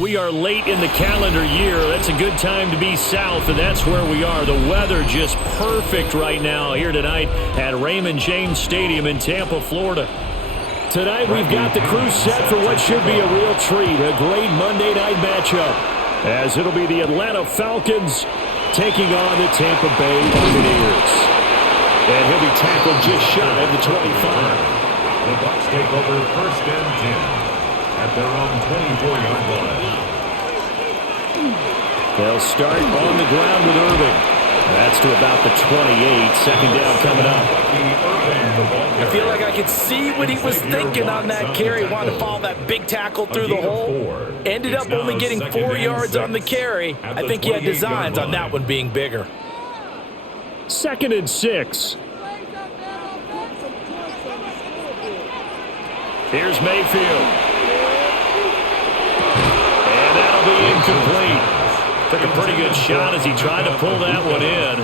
We are late in the calendar year. That's a good time to be south, and that's where we are. The weather just perfect right now here tonight at Raymond James Stadium in Tampa, Florida. Tonight we've got the crew set for what should be a real treat, a great Monday night matchup, as it'll be the Atlanta Falcons taking on the Tampa Bay Buccaneers. And he'll be tackled just shy of the 25. The Bucs take over first and 10. At their own 24-yard line. They'll start on the ground with Irving. That's to about the 28. Second down coming up. I feel like I could see what he was thinking on that carry. Wanted to follow that big tackle through the hole. Ended up only getting 4 yards on the carry. I think he had designs on that one being bigger. 2nd and 6. Here's Mayfield. Incomplete. Took a pretty good shot as he tried to pull that one in.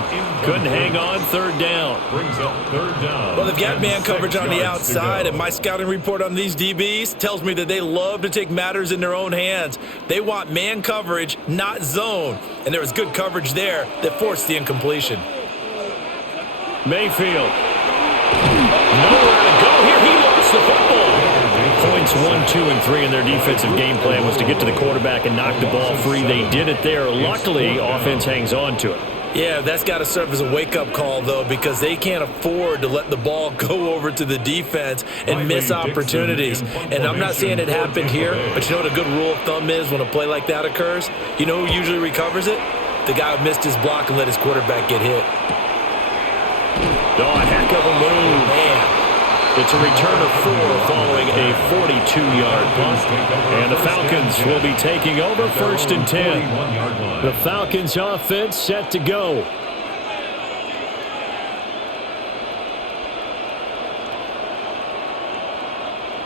Couldn't hang on. 3rd down. Brings up 3rd down. Well, they've got man coverage on the outside, and my scouting report on these DBs tells me that they love to take matters in their own hands. They want man coverage, not zone. And there was good coverage there that forced the incompletion. Mayfield. Nowhere to go here. He lost the football. Points 1, 2, and 3 in their defensive game plan was to get to the quarterback and knock the ball free. They did it there. Luckily, offense hangs on to it. Yeah, that's got to serve as a wake-up call, though, because they can't afford to let the ball go over to the defense and miss opportunities. And I'm not saying it happened here, but you know what a good rule of thumb is when a play like that occurs? You know who usually recovers it? The guy who missed his block and let his quarterback get hit. Oh, a heck of a move. Man. It's a return of 4 following a 42-yard punt. And the Falcons will be taking over 1st and 10. The Falcons offense set to go.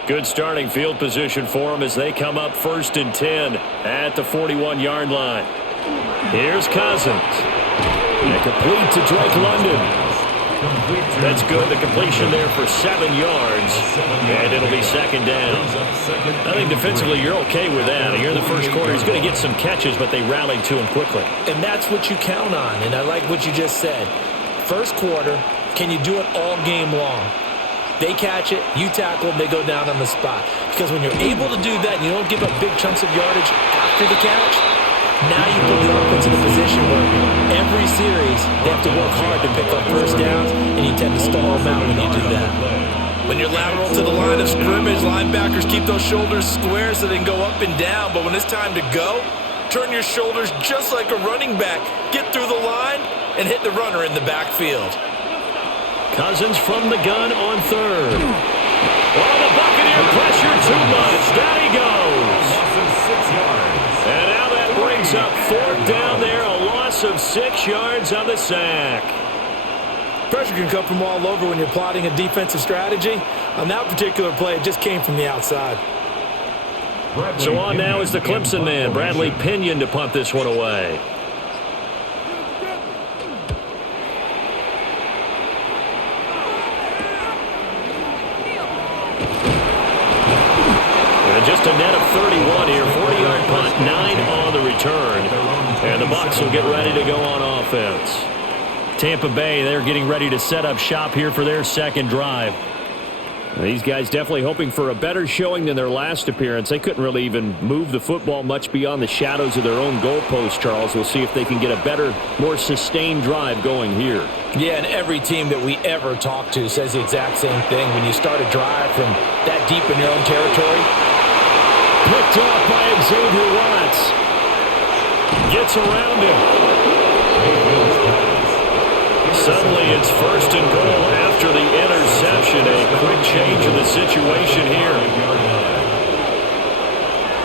Good starting field position for them as they come up 1st and 10 at the 41-yard line. Here's Cousins. And complete to Drake London. That's good. The completion there for 7 yards. And it'll be 2nd down. I think defensively you're okay with that. Here in the first quarter, he's going to get some catches, but they rallied to him quickly. And that's what you count on. And I like what you just said. First quarter, can you do it all game long? They catch it, you tackle them, they go down on the spot. Because when you're able to do that and you don't give up big chunks of yardage after the catch, now you put the offense in a position where every series they have to work hard to pick up first downs, and you tend to stall them out when you do that. When you're lateral to the line of scrimmage, linebackers keep those shoulders square so they can go up and down. But when it's time to go, turn your shoulders just like a running back. Get through the line and hit the runner in the backfield. Cousins from the gun on 3rd. Oh, the Buccaneer pressure too much. Down he goes. And now that brings up 4th down there. A loss of 6 yards on the sack. Pressure can come from all over when you're plotting a defensive strategy. On that particular play, it just came from the outside. So on now is the Clemson man, Bradley Pinion, to punt this one away. Just a net of 31 here, 40-yard punt, 9 on the return. And the Bucs will get ready to go on offense. Tampa Bay, they're getting ready to set up shop here for their 2nd drive. These guys definitely hoping for a better showing than their last appearance. They couldn't really even move the football much beyond the shadows of their own goalpost, Charles. We'll see if they can get a better, more sustained drive going here. Yeah, and every team that we ever talk to says the exact same thing. When you start a drive from that deep in your own territory, picked off by Xavier Watts. Gets around him. Suddenly it's 1st and goal after the interception. A quick change of the situation here.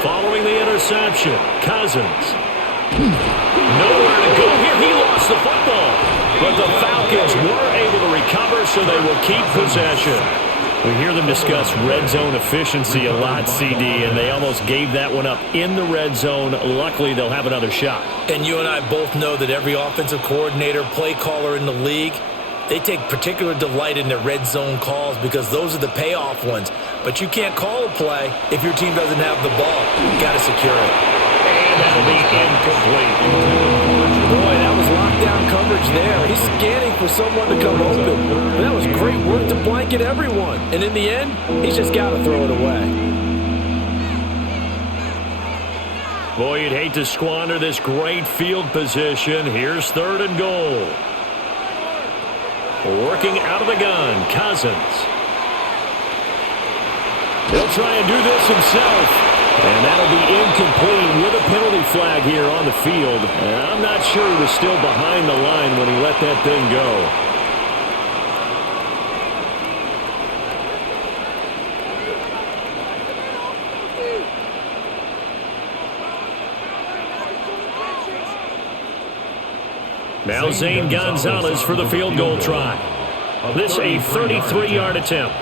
Following the interception, Cousins. Nowhere to go here. He lost the football. But the Falcons were able to recover, so they will keep possession. We hear them discuss red zone efficiency a lot, CD, and they almost gave that one up in the red zone. Luckily, they'll have another shot. And you and I both know that every offensive coordinator, play caller in the league, they take particular delight in their red zone calls because those are the payoff ones. But you can't call a play if your team doesn't have the ball. You've got to secure it. will be incomplete. Boy, that was lockdown coverage there. He's scanning for someone to come open. But that was great work to blanket everyone. And in the end, he's just got to throw it away. Boy, you'd hate to squander this great field position. Here's 3rd and goal. Working out of the gun, Cousins. He'll try and do this himself. And that'll be incomplete with a penalty flag here on the field. I'm not sure he was still behind the line when he let that thing go. Now Zane Gonzalez for the field goal try. This a 33-yard attempt.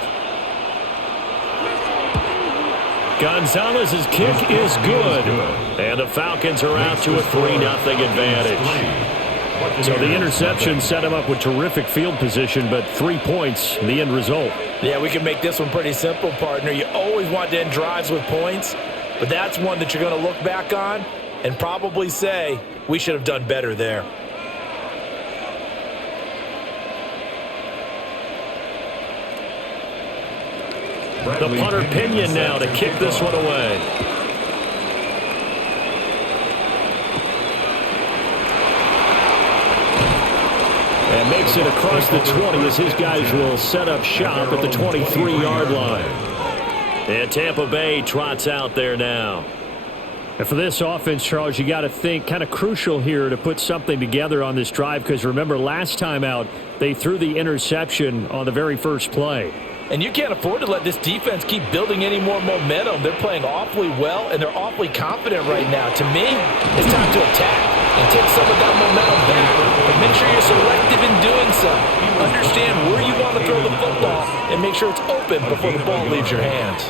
Gonzalez's kick is good. And the Falcons are out to a 3-0 advantage. So the interception set him up with terrific field position, but 3 points, the end result. Yeah, we can make this one pretty simple, partner. You always want to end drives with points, but that's one that you're going to look back on and probably say, we should have done better there. The punter Pinion now to kick this one away. And makes it across the 20 as his guys will set up shop at the 23-yard line. And Tampa Bay trots out there now. And for this offense, Charles, you got to think kind of crucial here to put something together on this drive, because remember last time out they threw the interception on the very first play. And you can't afford to let this defense keep building any more momentum. They're playing awfully well, and they're awfully confident right now. To me, it's time to attack and take some of that momentum back. But make sure you're selective in doing so. Understand where you want to throw the football, and make sure it's open before the ball leaves your hands.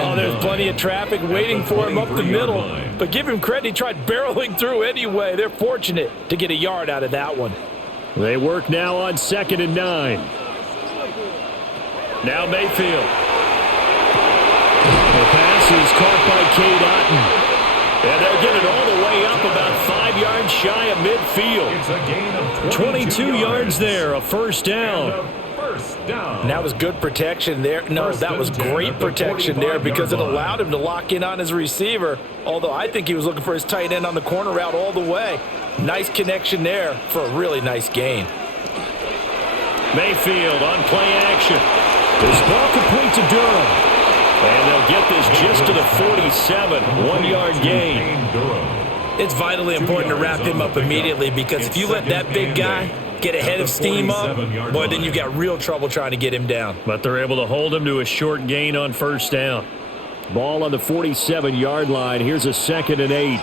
Oh, there's plenty of traffic waiting for him up the middle. But give him credit, he tried barreling through anyway. They're fortunate to get a yard out of that one. They work now on 2nd and 9. Now Mayfield. The pass is caught by Cade Otton. And they'll get it all the way up about 5 yards shy of midfield. It's a gain of 22 yards there, a first down. And that was good protection there. No, that was great protection there because it allowed him to lock in on his receiver. Although I think he was looking for his tight end on the corner route all the way. Nice connection there for a really nice gain. Mayfield on play action. This ball complete to Durham. And they'll get this just to the 47, 1-yard gain. It's vitally important to wrap him up immediately because if you let that big guy get ahead of steam up, boy, then you've got real trouble trying to get him down. But they're able to hold him to a short gain on first down. Ball on the 47-yard line. Here's a 2nd and 8.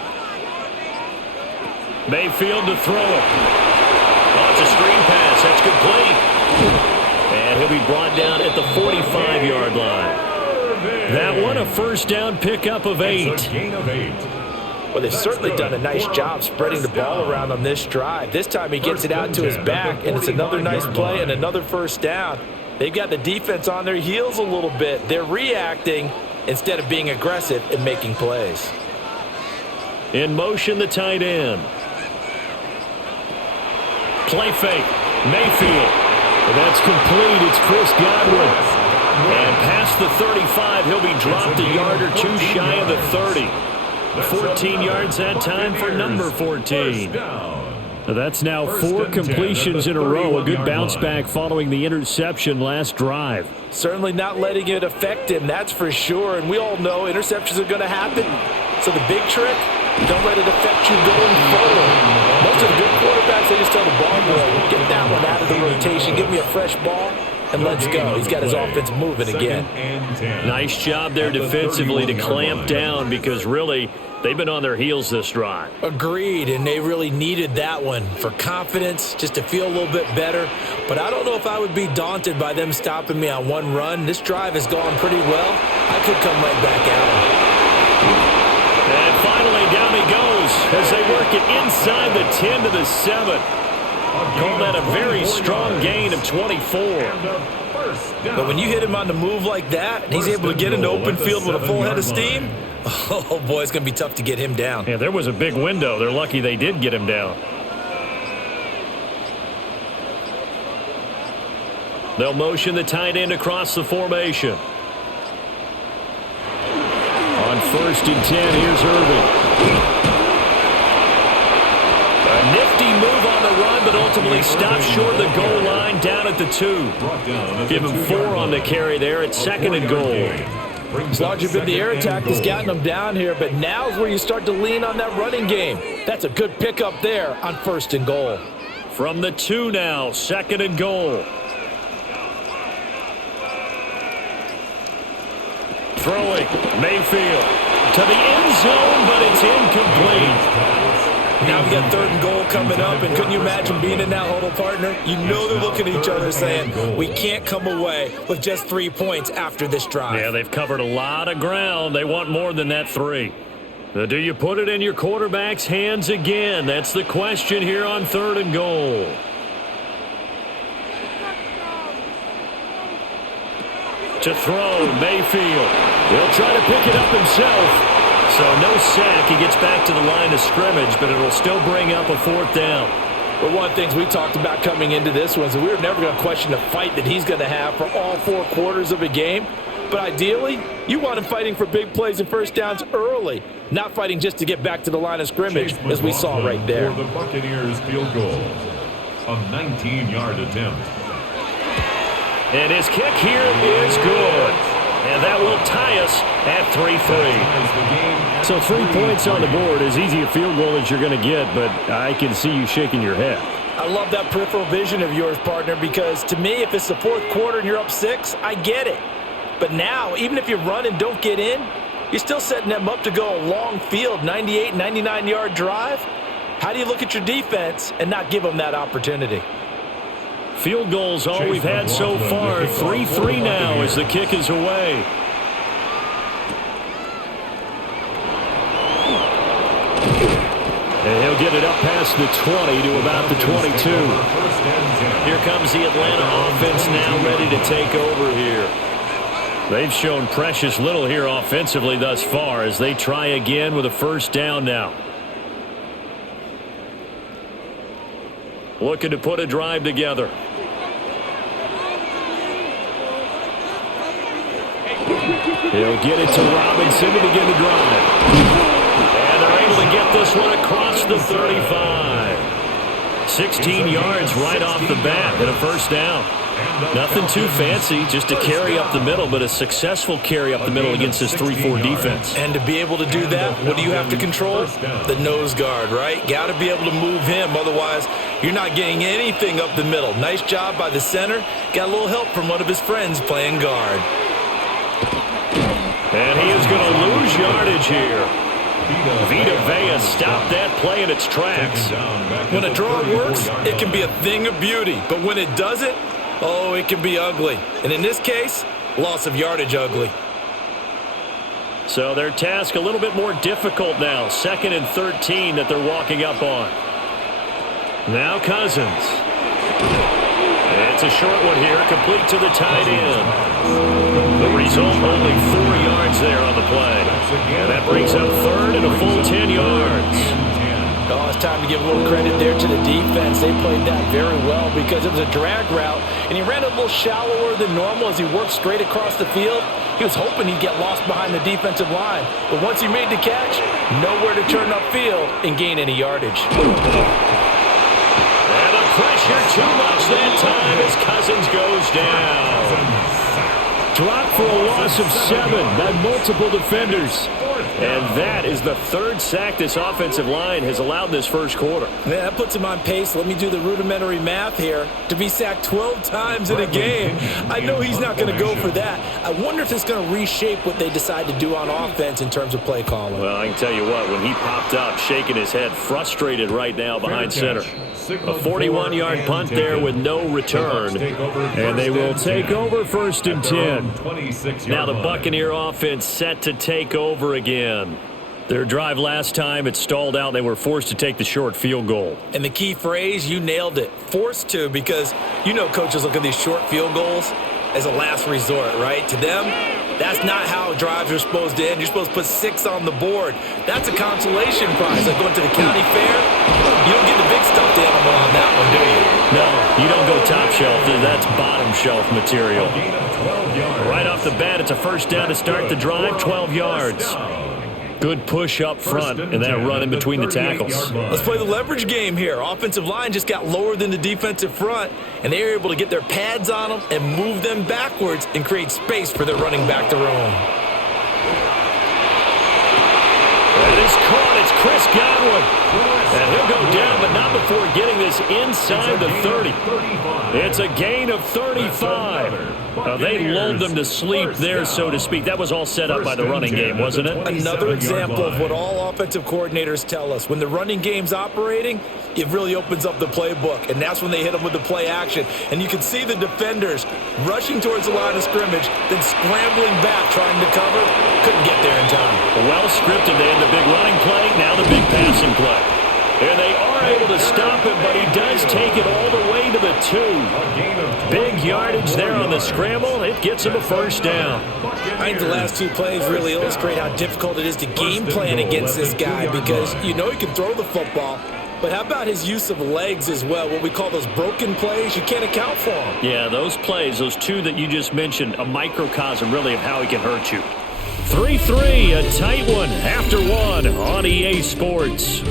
Mayfield to throw it. Oh, it's a screen pass. That's complete. And he'll be brought down at the 45-yard line. That one, a first down pickup of 8. Well, they've certainly done a nice job spreading the ball around on this drive. This time he gets it out to his back, and it's another nice play and another first down. They've got the defense on their heels a little bit. They're reacting instead of being aggressive and making plays. In motion, the tight end. Play fake. Mayfield. That's complete. It's Chris Godwin. And past the 35, he'll be dropped a yard or two shy of the 30. 14 yards that time for number 14. That's now 4 completions in a row. A good bounce back following the interception last drive. Certainly not letting it affect him, that's for sure. And we all know interceptions are going to happen. So the big trick, don't let it affect you going forward. Most of the good quarterbacks, they just tell the ball boy, get that one out of the rotation, give me a fresh ball, and let's go. He's got his offense moving again. Nice job there defensively to clamp down because really they've been on their heels this drive. Agreed, and they really needed that one for confidence, just to feel a little bit better. But I don't know if I would be daunted by them stopping me on one run. This drive has gone pretty well. I could come right back at him. And finally down he goes as they work it inside the 10 to the 7. Call that a very strong gain of 24. First down. But when you hit him on the move like that, and he's able to get into open field with a full head of steam, oh, boy, it's going to be tough to get him down. Yeah, there was a big window. They're lucky they did get him down. They'll motion the tight end across the formation. On 1st and 10, here's Irving. A nifty move on the run, but ultimately stopped short of the goal line down at the 2. Give him 4 on the carry there at 2nd and goal. It's largely been the air attack that's gotten them down here, but now's where you start to lean on that running game. That's a good pickup there on 1st and goal. From the 2 now, 2nd and goal. Throwing, Mayfield to the end zone, but it's incomplete. Now we got 3rd and goal coming up, and couldn't you imagine being in that huddle, partner? You know they're looking at each other saying, we can't come away with just 3 points after this drive. Yeah, they've covered a lot of ground. They want more than that 3. Do you put it in your quarterback's hands again? That's the question here on 3rd and goal. To throw, Mayfield. He'll try to pick it up himself. So no sack. He gets back to the line of scrimmage, but it'll still bring up a 4th down. But one of the things we talked about coming into this was that we were never going to question the fight that he's going to have for all 4 quarters of a game. But ideally, you want him fighting for big plays and first downs early, not fighting just to get back to the line of scrimmage, as we saw right there. For the Buccaneers field goal, a 19-yard attempt. And his kick here is good. And that will tie us at 3-3. So 3 points on the board, as easy a field goal as you're going to get, but I can see you shaking your head. I love that peripheral vision of yours, partner, because to me, if it's the 4th quarter and you're up 6, I get it. But now, even if you run and don't get in, you're still setting them up to go a long field, 98, 99-yard drive. How do you look at your defense and not give them that opportunity? Field goals all we've had so far. 3-3 now as the kick is away. And he'll get it up past the 20 to about the 22. Here comes the Atlanta offense now ready to take over here. They've shown precious little here offensively thus far as they try again with a 1st down now. Looking to put a drive together. He'll get it to Robinson to begin the drive. And they're able to get this one across the 35. 16 yards right off the bat and a 1st down. Nothing too fancy, just a carry up the middle, but a successful carry up the middle against this 3-4 defense. And to be able to do that, what do you have to control? The nose guard, right? Got to be able to move him, otherwise you're not getting anything up the middle. Nice job by the center. Got a little help from one of his friends playing guard. And he is going to lose yardage here. Vita Vea stopped that play in its tracks. When a draw works, it can be a thing of beauty. But when it doesn't, oh, it can be ugly. And in this case, loss of yardage ugly. So their task a little bit more difficult now. 2nd and 13 that they're walking up on. Now Cousins. It's a short one here, complete to the tight end. The result, only 4 yards there on the play. And that brings up 3rd and a full 10 yards. Oh, it's time to give a little credit there to the defense. They played that very well because it was a drag route, and he ran a little shallower than normal as he worked straight across the field. He was hoping he'd get lost behind the defensive line, but once he made the catch, nowhere to turn upfield and gain any yardage. And the pressure too much that time as Cousins goes down. Dropped for a loss of 7 by multiple defenders. And that is the 3rd sack this offensive line has allowed this 1st quarter. Yeah, that puts him on pace. Let me do the rudimentary math here. To be sacked 12 times in a game, I know he's not going to go for that. I wonder if it's going to reshape what they decide to do on offense in terms of play calling. Well, I can tell you what, when he popped up, shaking his head, frustrated right now behind center. A 41-yard punt there with no return. And they will take over 1st and 10. Now the Buccaneer offense set to take over again. Their drive last time, it stalled out. They were forced to take the short field goal. And the key phrase, you nailed it. Forced to, because you know coaches look at these short field goals as a last resort, right? To them, that's not how drives are supposed to end. You're supposed to put 6 on the board. That's a consolation prize. Like going to the county fair, you don't get the big stuffed animal on that one, do you? No, you don't go top shelf. That's bottom shelf material. Right off the bat, it's a first down to start the drive, 12 yards. Good push up front and that run in between the tackles. Let's play the leverage game here. Offensive line just got lower than the defensive front, and they were able to get their pads on them and move them backwards and create space for their running back to roam. It is caught. It's Chris Godwin. And he'll go down, but not before getting this inside the 30. It's a gain of 35. They lulled them to sleep there, so to speak. That was all set up by the running game, wasn't it? Another example of what all offensive coordinators tell us. When the running game's operating, it really opens up the playbook, and that's when they hit them with the play action. And you can see the defenders rushing towards the line of scrimmage, then scrambling back, trying to cover. Couldn't get there in time. Well scripted. They had the big running play, now the big passing play. And they are able to stop him, but he does take it all the way to the 2. Big yardage there on the scramble. It gets him a first down. I think the last 2 plays really illustrate how difficult it is to game plan against this guy, because you know he can throw the football, but how about his use of legs as well? What we call those broken plays, you can't account for them. Yeah, those plays, those 2 that you just mentioned, a microcosm really of how he can hurt you. 3-3, a tight one after 1 on EA Sports.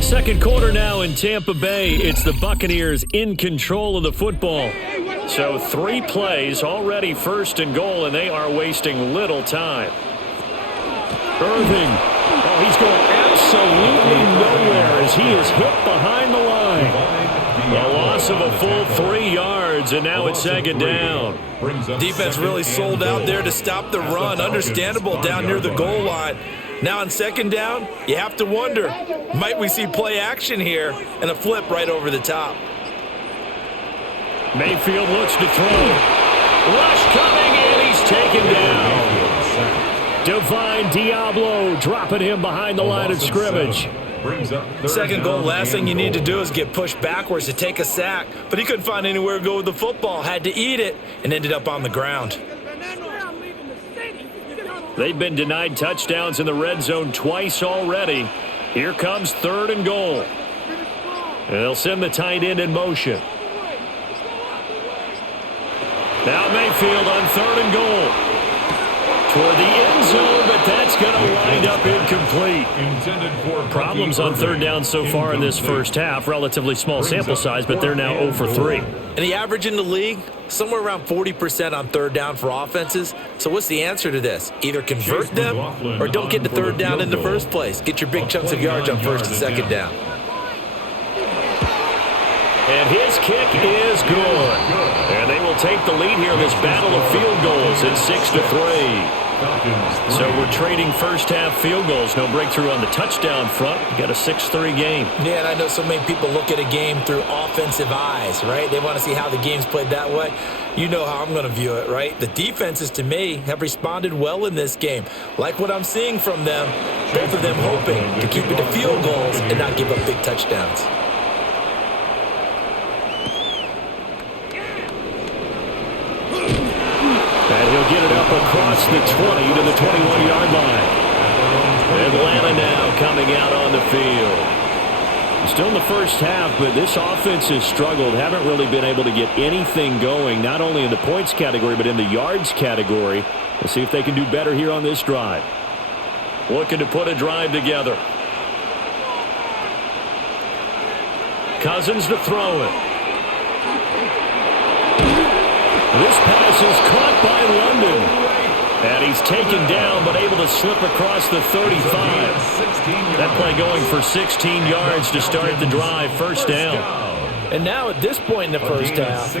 Second quarter now in Tampa Bay. It's the Buccaneers in control of the football. So 3 plays, already first and goal, and they are wasting little time. Irving. Oh, he's going absolutely nowhere as he is hit behind the line. A loss of a full 3 yards, and now it's second down. Defense really sold out there to stop the run. Understandable down near the goal line. Now on second down, you have to wonder, might we see play action here and a flip right over the top? Mayfield looks to throw. Rush coming, and he's taken down. Divine Diablo dropping him behind the line of scrimmage. Second goal, last thing you need to do is get pushed backwards to take a sack, but he couldn't find anywhere to go with the football, had to eat it, and ended up on the ground. They've been denied touchdowns in the red zone twice already. Here comes third and goal. And they'll send the tight end in motion. Now Mayfield on third and goal. Toward the end zone, but that's going to wind up incomplete. Problems on third down so far in this first half. Relatively small sample size, but they're now 0 for 3. And the average in the league, somewhere around 40% on third down for offenses. So what's the answer to this? Either convert them or don't get to third down in the first place. Get your big chunks of yards on first and second down. And his kick is good. And they will take the lead here in this battle of field goals at 6-3. So we're trading first half field goals. No breakthrough on the touchdown front. We got a 6-3 game. Yeah, and I know so many people look at a game through offensive eyes, right? They want to see how the game's played that way. You know how I'm going to view it, right? The defenses, to me, have responded well in this game. Like what I'm seeing from them, both of them hoping to keep it to field goals and not give up big touchdowns. And he'll get it up across the 20 to the 21-yard line. Atlanta now coming out on the field. Still in the first half, but this offense has struggled. Haven't really been able to get anything going, not only in the points category, but in the yards category. We'll see if they can do better here on this drive. Looking to put a drive together. Cousins to throw it. This pass is caught by London. And he's taken down, but able to slip across the 35. That play going for 16 yards to start the drive. First down. And now at this point in the first half,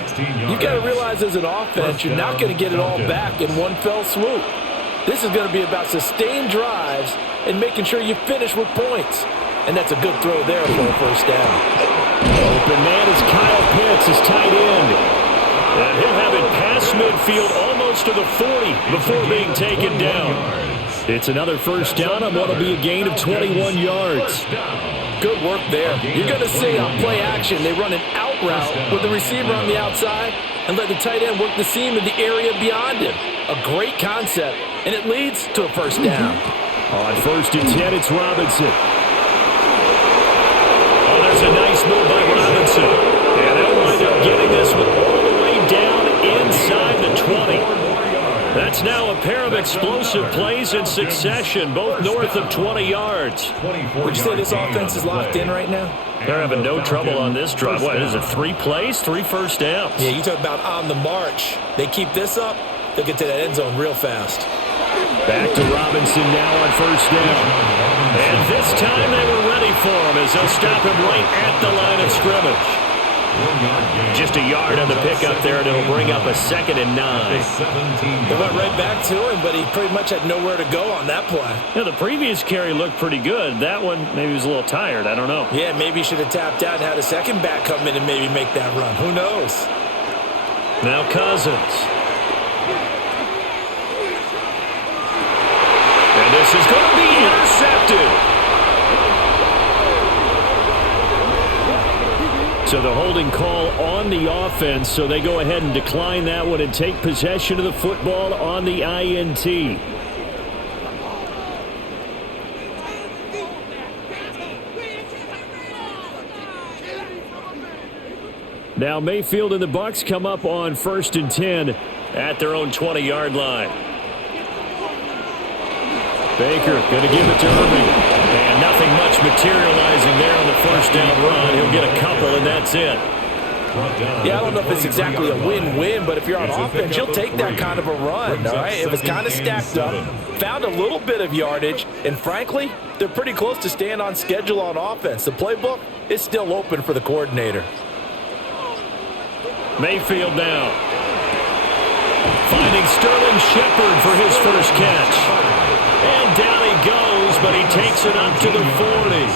you've got to realize as an offense, you're not going to get it all back in one fell swoop. This is going to be about sustained drives and making sure you finish with points. And that's a good throw there for a first down. Open man is Kyle Pitts, his tight end. And he'll have it past midfield almost to the 40 before being taken down. It's another first down on what will be a gain of 21 yards. Good work there. You're going to see on play action, they run an out route with the receiver on the outside and let the tight end work the seam in the area beyond him. A great concept, and it leads to a first down. On 1st and 10, it's Robinson. Oh, there's a nice move by Robinson. And they'll wind up getting this one all the way down inside the 20. That's now a pair of explosive plays in succession, both north of 20 yards. Would you say this offense is locked in right now? They're having no trouble on this drive. What, is it 3 plays, 3 first downs? Yeah, you talk about on the march. They keep this up, they'll get to that end zone real fast. Back to Robinson now on 1st down. And this time they were ready for him as they'll stop him right at the line of scrimmage. Just a yard on the pickup there, and it'll bring up a 2nd and 9. They went right back to him, but he pretty much had nowhere to go on that play. Yeah, the previous carry looked pretty good. That one, maybe he was a little tired. I don't know. Yeah, maybe he should have tapped out and had a second back come in and maybe make that run. Who knows? Now Cousins. And this is going to be intercepted. So the holding call on the offense, so they go ahead and decline that one and take possession of the football on the INT. Now Mayfield and the Bucs come up on 1st and 10 at their own 20-yard line. Baker going to give it to Irving. And nothing much materializing there on the first down run. He'll get a couple, and that's it. Yeah, I don't know if it's exactly a win-win, but if you're on offense, you'll take that kind of a run, all right? It was kind of stacked up, found a little bit of yardage, and frankly, they're pretty close to staying on schedule on offense. The playbook is still open for the coordinator. Mayfield now. Finding Sterling Shepard for his first catch. And down he goes, but he takes it up to the 40.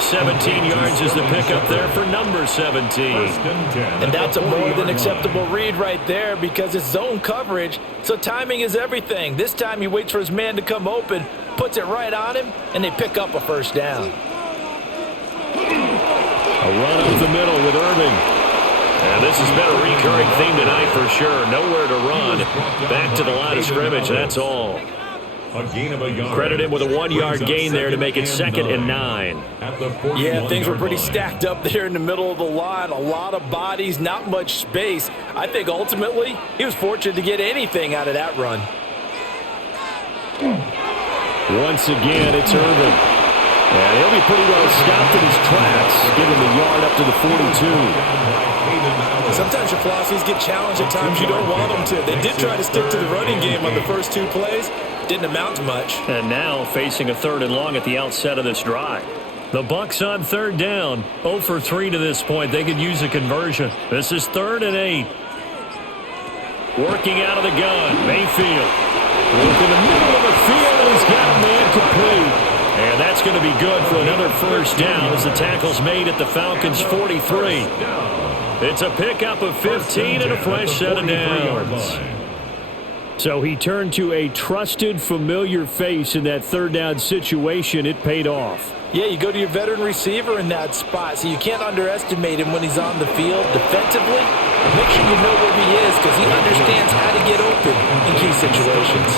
17 yards is the pickup there for number 17. And that's a more than acceptable read right there because it's zone coverage, so timing is everything. This time he waits for his man to come open, puts it right on him, and they pick up a first down. A run up the middle with Irving. And this has been a recurring theme tonight for sure. Nowhere to run. Back to the line of scrimmage, that's all. Credit him with a 1-yard gain there to make it 2nd and 9. Yeah, things were pretty stacked up there in the middle of the line. A lot of bodies, not much space. I think ultimately he was fortunate to get anything out of that run. Once again, it's Irving. And he'll be pretty well stopped in his tracks, giving the yard up to the 42. Sometimes your philosophies get challenged at times you don't want them to. They did try to stick to the running game on the first 2 plays. Didn't amount to much. And now facing a 3rd and long at the outset of this drive. The Bucs on 3rd down. 0 for 3 to this point. They could use a conversion. This is 3rd and 8. Working out of the gun. Mayfield. Look in the middle of the field, and he's got a man complete. And that's going to be good for another first down as the tackle's made at the Falcons' 43. It's a pickup of 15 and a fresh set of downs. So he turned to a trusted, familiar face in that 3rd down situation. It paid off. Yeah, you go to your veteran receiver in that spot, so you can't underestimate him when he's on the field defensively. Make sure you know where he is because he understands how to get open in key situations.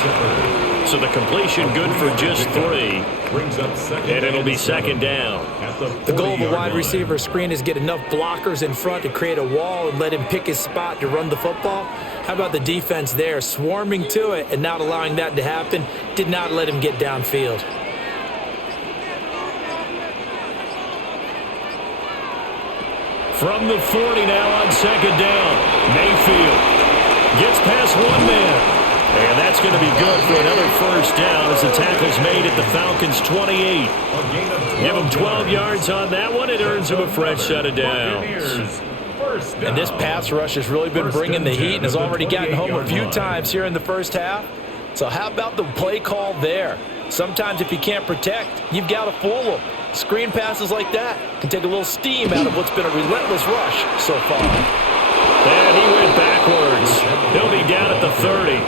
So the completion good for just 3. And it'll be 2nd down. The goal of a wide receiver screen is get enough blockers in front to create a wall and let him pick his spot to run the football. How about the defense there, swarming to it and not allowing that to happen? Did not let him get downfield. From the 40 now on 2nd down. Mayfield gets past one man. And that's going to be good for another first down as the tackle's made at the Falcons' 28. Give him 12 yards on that one. It earns him a fresh set of downs. And this pass rush has really been bringing the heat and has already gotten home a few times here in the first half. So how about the play call there? Sometimes if you can't protect, you've got to fool them. Screen passes like that can take a little steam out of what's been a relentless rush so far. And he went backwards. He'll be down at the 30.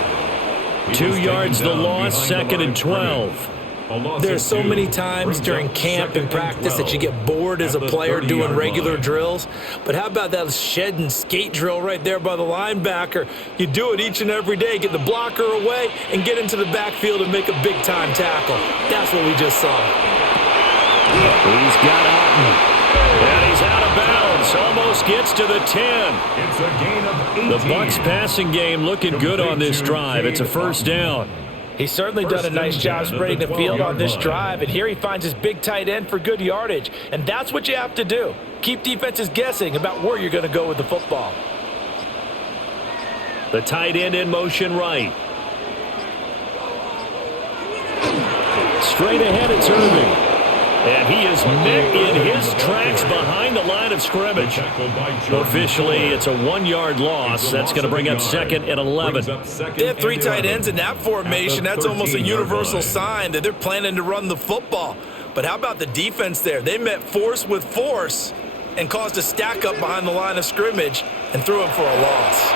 2 yards the loss, 2nd and 12. There's so many times during camp and practice that you get bored as a player doing regular drills. But how about that shed and skate drill right there by the linebacker? You do it each and every day. Get the blocker away and get into the backfield and make a big-time tackle. That's what we just saw. He's got Otten. And he's out of bounds. Almost gets to the 10. It's a gain of 18. The Bucs passing game looking good on this drive. It's a first down. He's certainly done a nice job spreading the field on this drive, and here he finds his big tight end for good yardage. And that's what you have to do. Keep defenses guessing about where you're going to go with the football. The tight end in motion right. Straight ahead, it's Irving. And he is met in his tracks behind the line of scrimmage. Officially, it's a 1-yard loss. That's going to bring up 2nd and 11. They have 3 tight ends in that formation. That's almost a universal sign that they're planning to run the football. But how about the defense there? They met force with force and caused a stack up behind the line of scrimmage and threw him for a loss.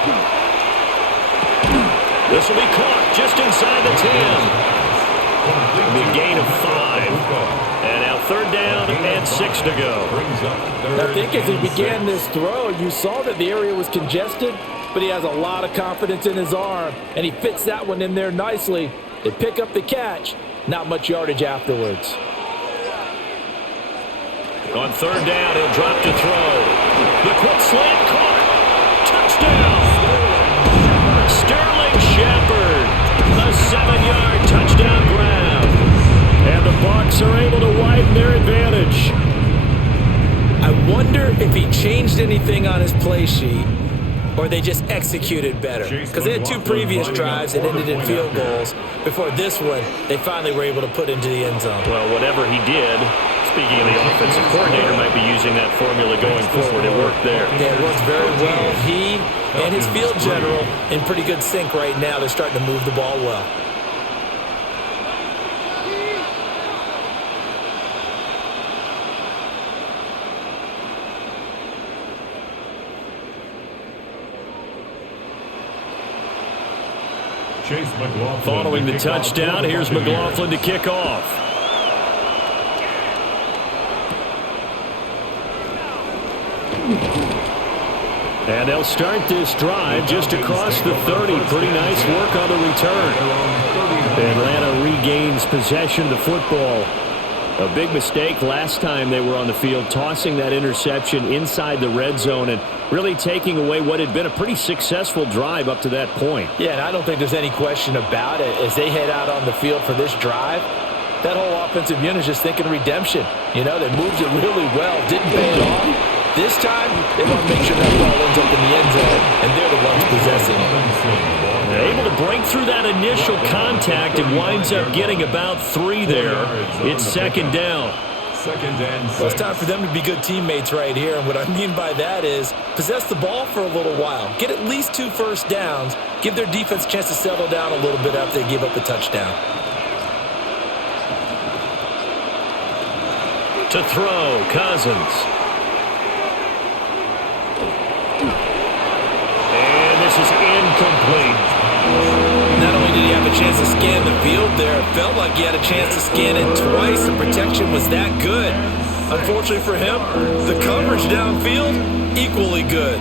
This will be caught just inside the 10. It'll be a gain of 5. And now 3rd down and 6 to go. I think as he began this throw, you saw that the area was congested, but he has a lot of confidence in his arm, and he fits that one in there nicely. They pick up the catch, not much yardage afterwards. On 3rd down, he'll drop to throw. The quick slant caught. Touchdown. Sterling Shepard. A 7-yard touchdown grab. And the Bucs are able to widen their advantage. I wonder if he changed anything on his play sheet or they just executed better. Because they had 2 previous drives that ended in field goals. Before this one, they finally were able to put into the end zone. Well, whatever he did, speaking of the offensive coordinator, might be using that formula going forward. It worked there. Yeah, it works very well. He and his field general in pretty good sync right now. They're starting to move the ball well. Following the touchdown, here's McLaughlin to kick off. And they'll start this drive just across the 30. Pretty nice work on the return. Atlanta regains possession of the football. A big mistake last time they were on the field, tossing that interception inside the red zone and really taking away what had been a pretty successful drive up to that point. Yeah, and I don't think there's any question about it. As they head out on the field for this drive, that whole offensive unit is just thinking redemption. You know, they moved it really well, didn't pay it off. This time, they want to make sure that ball ends up in the end zone, and they're the ones possessing it. Able to break through that initial contact and winds up getting about 3 there. It's 2nd down. Well, it's time for them to be good teammates right here, and what I mean by that is possess the ball for a little while. Get at least 2 first downs. Give their defense a chance to settle down a little bit after they give up a touchdown. To throw, Cousins. And this is incomplete. Not only did he have a chance to scan the field there, it felt like he had a chance to scan it twice. The protection was that good. Unfortunately for him, the coverage downfield, equally good.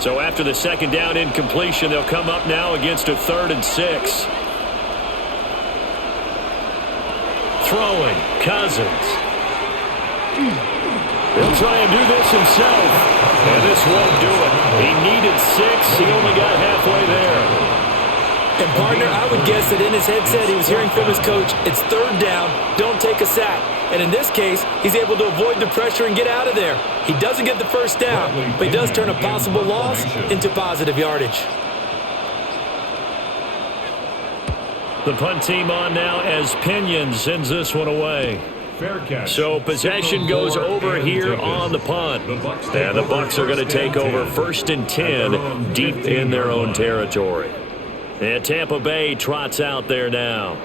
So after the 2nd down incompletion, they'll come up now against a 3rd and 6. Throwing, Cousins. He'll try and do this himself. And this won't do it. He needed 6. He only got halfway there. And, partner, I would guess that in his headset he was hearing from his coach, it's 3rd down, don't take a sack. And in this case, he's able to avoid the pressure and get out of there. He doesn't get the 1st down, but he does turn a possible loss into positive yardage. The punt team on now as Pinion sends this one away. So possession goes over here on the punt. And the Bucs are going to take over 1st and 10 deep in their own territory. And Tampa Bay trots out there now.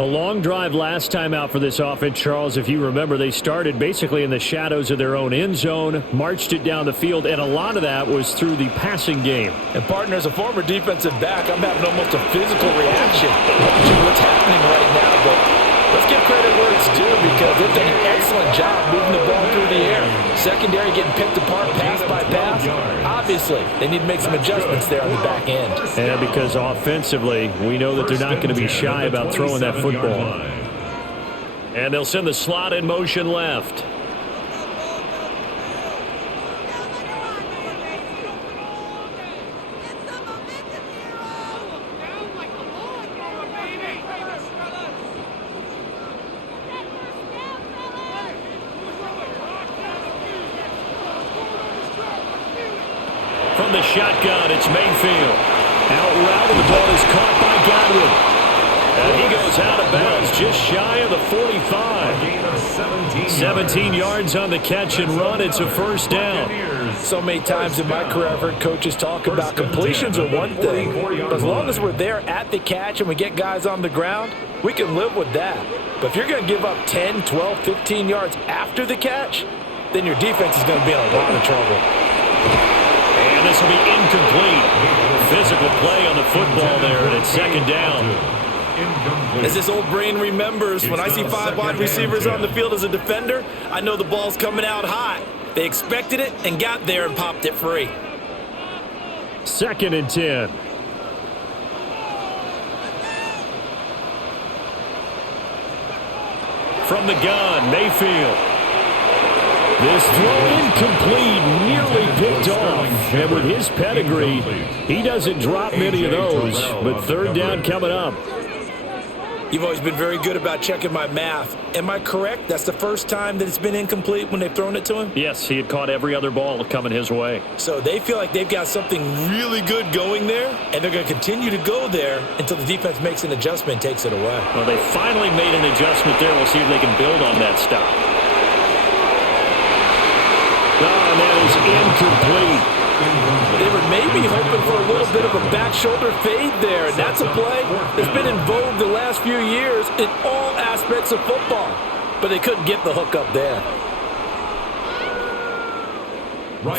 A long drive last time out for this offense, Charles. If you remember, they started basically in the shadows of their own end zone, marched it down the field, and a lot of that was through the passing game. And, partner, as a former defensive back, I'm having almost a physical reaction watching what's happening right now. But let's give credit where it's due because they've done an excellent job moving the ball through the air. Secondary getting picked apart pass by pass. Obviously, they need to make some adjustments there on the back end. And because offensively, we know that they're not going to be shy about throwing that football. And they'll send the slot in motion left. From the shotgun, it's Mayfield. Out route, and the ball is caught by Godwin. And he goes out of bounds just shy of the 45. 17 yards on the catch and run. It's a first down. So many times in my career, I've heard coaches talk about completions are one thing. But as long as we're there at the catch and we get guys on the ground, we can live with that. But if you're going to give up 10, 12, 15 yards after the catch, then your defense is going to be in a lot of trouble. And this will be incomplete. Physical play on the football there, and it's second down. As this old brain remembers, when I see 5 wide receivers on the field as a defender, I know the ball's coming out hot. They expected it and got there and popped it free. Second and 10. From the gun, Mayfield. This throw incomplete, nearly picked off. And with his pedigree, he doesn't drop many of those. But third down coming up. You've always been very good about checking my math. Am I correct? That's the first time that it's been incomplete when they've thrown it to him? Yes, he had caught every other ball coming his way. So they feel like they've got something really good going there, and they're going to continue to go there until the defense makes an adjustment and takes it away. Well, they finally made an adjustment there. We'll see if they can build on that stop. Oh, and that is incomplete. They were maybe hoping for a little bit of a back shoulder fade there, and that's a play that's been in vogue the last few years in all aspects of football. But they couldn't get the hook up there.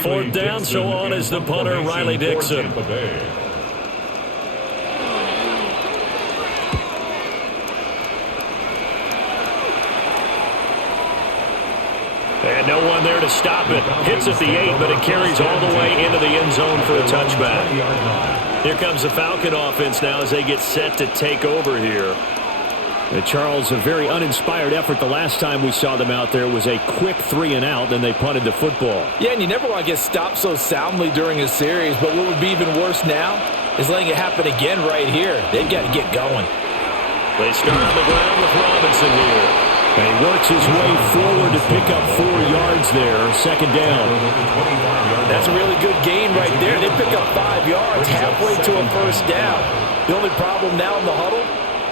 Fourth down, so on is the punter, Riley Dixon. And no one there to stop it. Hits at the 8, but it carries all the way into the end zone for a touchback. Here comes the Falcon offense now as they get set to take over here. Charles, a very uninspired effort. The last time we saw them out there was a quick 3 and out, then they punted the football. Yeah, and you never want to get stopped so soundly during a series, but what would be even worse now is letting it happen again right here. They've got to get going. They start on the ground with Robinson here. And he works his way forward to pick up 4 yards there, second down. That's a really good gain right there. They pick up 5 yards halfway to a first down. The only problem now in the huddle,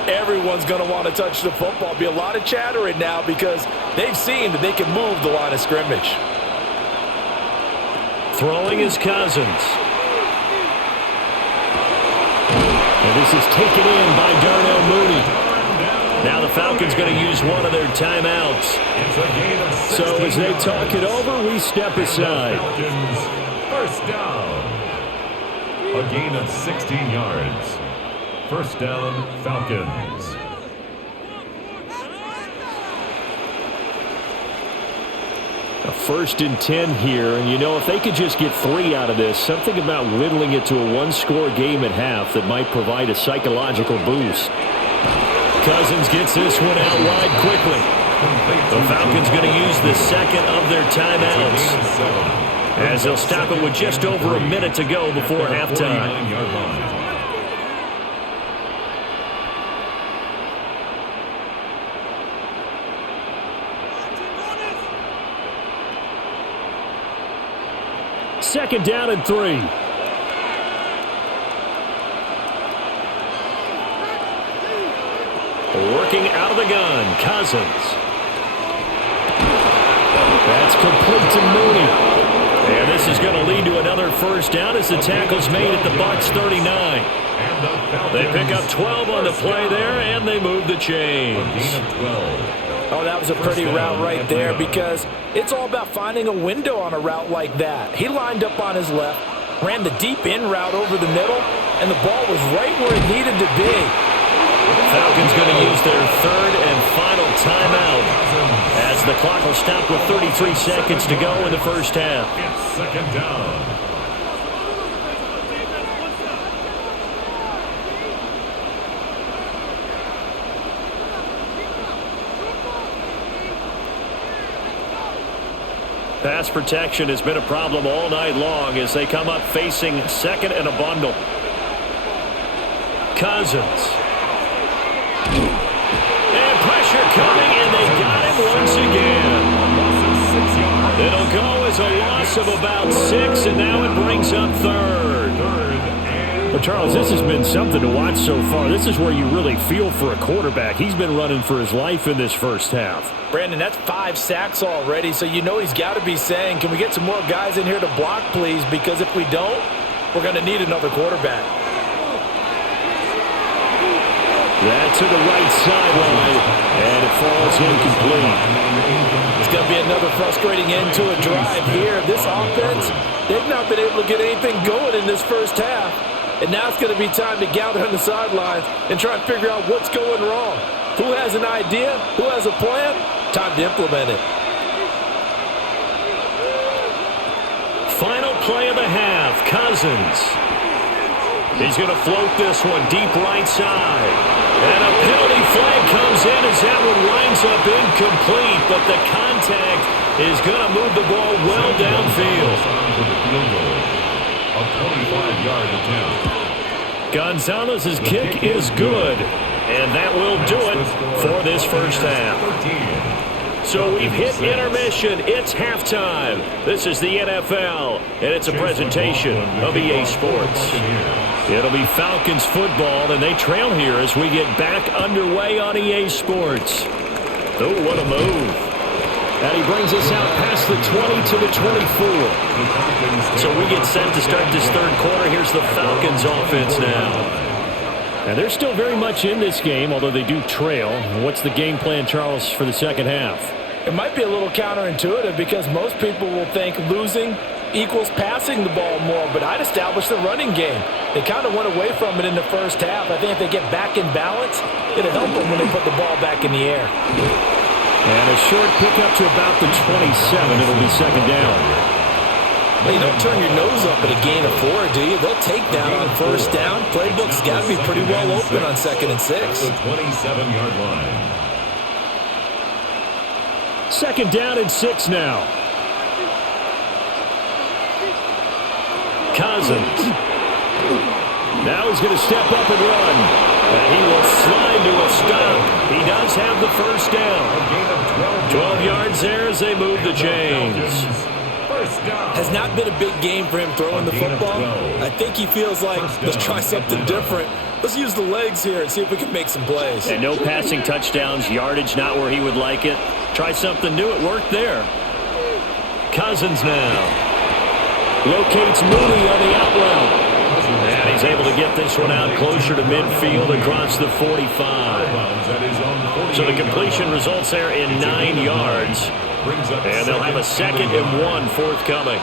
everyone's going to want to touch the football. Be a lot of chattering now because they've seen that they can move the line of scrimmage. Throwing is Cousins. And this is taken in by Darnell Mooney. Now the Falcons going to use one of their timeouts. So as they talk it over, we step aside. First down. A gain of 16 yards. First down, Falcons. A 1st and 10 here. And, you know, if they could just get 3 out of this, something about whittling it to a one-score game at half that might provide a psychological boost. Cousins gets this one out wide quickly. The Falcons going to use the second of their timeouts as they'll stop it with just over a minute to go before halftime. Second down and 3. Working out of the gun, Cousins. That's complete to Mooney. And this is is going to lead to another first down as the tackle's made at the Bucs 39. They pick up 12 on the play there, and they move the chains. Oh, that was a pretty route right there because it's all about finding a window on a route like that. He lined up on his left, ran the deep in route over the middle, and the ball was right where it needed to be. Falcons going to use their third and final timeout as the clock will stop with 33 seconds to go in the first half. It's second down. Pass protection has been a problem all night long as they come up facing second and a bundle. Cousins. And pressure coming, and they got him once again. It'll go as a loss of about 6, and now it brings up third. Well, Charles, this has been something to watch so far. This is where you really feel for a quarterback. He's been running for his life in this first half. Brandon, that's 5 sacks already, so you know he's got to be saying, can we get some more guys in here to block, please? Because if we don't, we're going to need another quarterback. That to the right sideline, and it falls incomplete. It's going to be another frustrating end to a drive here. This offense, they've not been able to get anything going in this first half. And now it's going to be time to gather on the sidelines and try and figure out what's going wrong. Who has an idea? Who has a plan? Time to implement it. Final play of the half, Cousins. He's going to float this one deep right side. And a penalty flag comes in as that one winds up incomplete, but the contact is going to move the ball well downfield. A 25-yard attempt. Gonzalez's kick is good, and that will do it for this first half. So we've hit intermission. It's halftime. This is the NFL, and it's a presentation of EA Sports. It'll be Falcons football, and they trail here as we get back underway on EA Sports. Oh, what a move. And he brings us out past the 20 to the 24. So we get set to start this third quarter. Here's the Falcons offense now. And they're still very much in this game, although they do trail. What's the game plan, Charles, for the second half? It might be a little counterintuitive because most people will think losing equals passing the ball more, but I'd establish the running game. They kind of went away from it in the first half. I think if they get back in balance, it'll help them when they put the ball back in the air. And a short pickup to about the 27. It'll be second down. Well, you don't turn your nose up at a gain of 4, do you? They'll take down on first down. Playbook's got to be pretty well open on 2nd and 6. The 27-yard line. Second down and 6 now. Cousins. Now he's going to step up and run. And he will slide to a stop. He does have the first down. 12 yards there as they move the chains. Has not been a big game for him throwing the football. I think he feels like, let's try something different. Let's use the legs here and see if we can make some plays. And no passing touchdowns, yardage not where he would like it. Try something new. It worked there. Cousins now. Locates Mooney on the out route. And he's able to get this one out closer to midfield across the 45. So the completion results there in 9 yards. And they'll have a 2nd and 1 forthcoming.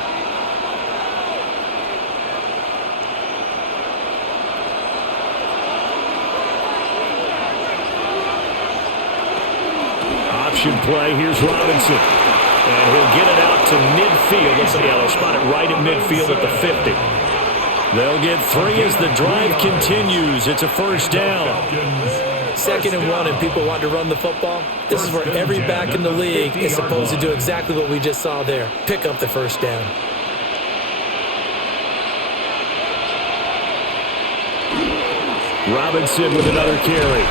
Option play. Here's Robinson. And he'll get it out to midfield. Let's see how they'll spot it right at midfield at the 50. They'll get 3 as the drive continues. It's a first down. 2nd and 1 and people want to run the football. This is where every back in the league is supposed to do exactly what we just saw there. Pick up the first down. Robinson with another carry.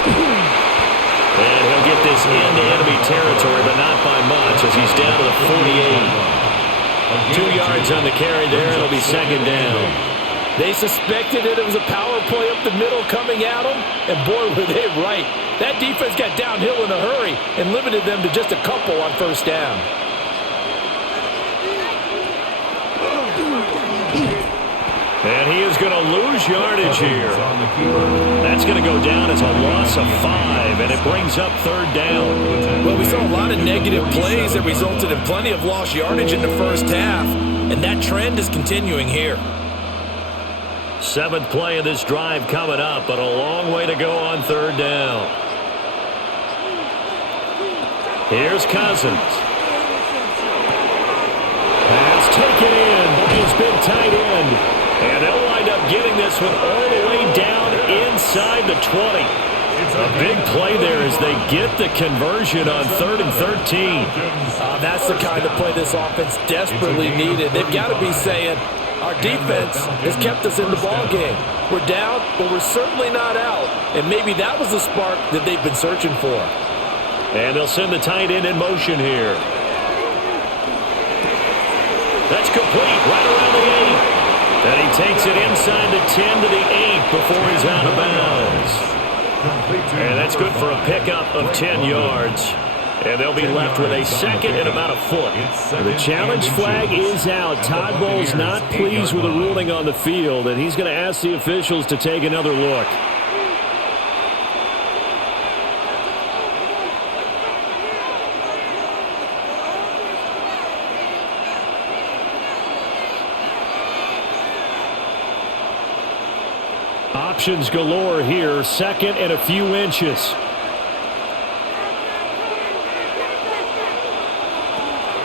And he'll get this into enemy territory, but not by much as he's down to the 48. 2 yards on the carry there. It'll be second down. They suspected that it was a power play up the middle coming at them, and boy, were they right. That defense got downhill in a hurry and limited them to just a couple on first down. And he is going to lose yardage here. That's going to go down as a loss of 5, and it brings up 3rd down. Well, we saw a lot of negative plays that resulted in plenty of lost yardage in the first half, and that trend is continuing here. 7th play of this drive coming up, but a long way to go on 3rd down. Here's Cousins. Pass taken in by his big tight end. And they'll wind up getting this one all the way down inside the 20. A big play there as they get the conversion on 3rd and 13. That's the kind of play this offense desperately needed. They've got to be saying, our defense has kept us in the ball game. We're down, but we're certainly not out. And maybe that was the spark that they've been searching for. And they'll send the tight end in motion here. That's complete right around the 8. And he takes it inside the 10 to the 8 before he's out of bounds. And that's good for a pickup of 10 yards. And they'll be left with a 2nd and about a foot. The challenge flag is out. Todd Bowles not pleased with the ruling on the field, and he's going to ask the officials to take another look. Options galore here. 2nd and a few inches.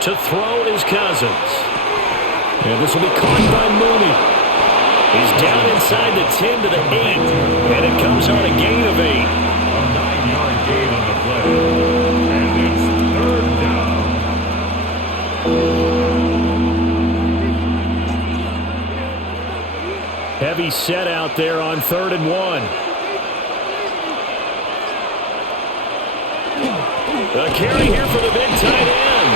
To throw is Cousins. And this will be caught by Mooney. He's down inside the 10 to the 8. And it comes on a gain of 8. A 9-yard gain on the play. And it's 3rd down. Heavy set out there on 3rd and 1. A carry here for the big tight end.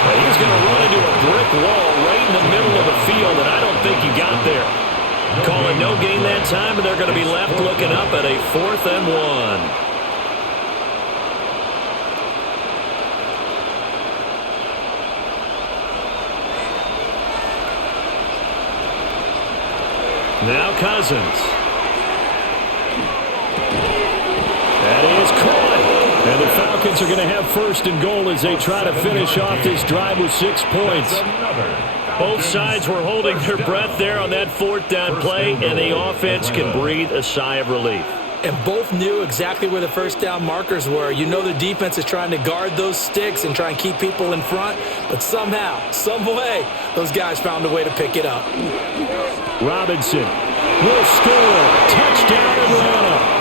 He's going to run into a brick wall right in the middle of the field, and I don't think he got there. Calling no gain that time, and they're going to be left looking up at a 4th and 1. Now Cousins. That is caught. And the Falcons are going to have 1st and goal as they try to finish off this drive with 6 points. Both sides were holding their breath there on that 4th down play, and the offense can breathe a sigh of relief. And both knew exactly where the 1st down markers were. You know the defense is trying to guard those sticks and try and keep people in front, but somehow, some way, those guys found a way to pick it up. Robinson will score. Touchdown, Atlanta.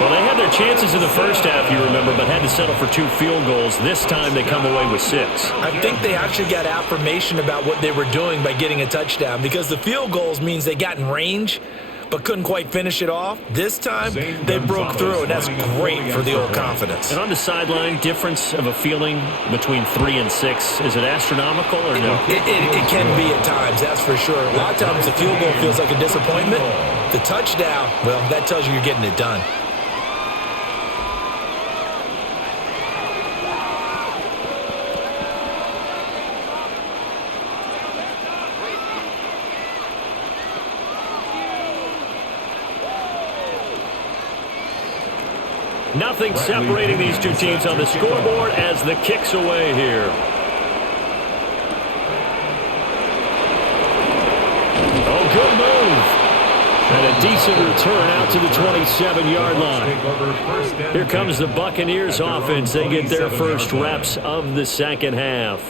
Well, they had their chances in the first half, you remember, but had to settle for 2 field goals. This time they come away with 6. I think they actually got affirmation about what they were doing by getting a touchdown, because the field goals means they got in range but couldn't quite finish it off. This time they broke through, and that's great for the old confidence. And on the sideline, difference of a feeling between 3 and 6, is it astronomical or no? It can be at times, that's for sure. A lot of times the field goal feels like a disappointment. The touchdown, well, that tells you you're getting it done. Nothing separating these two teams on the scoreboard as the kick's away here. Oh, good move. And a decent return out to the 27-yard line. Here comes the Buccaneers offense. They get their first reps of the second half.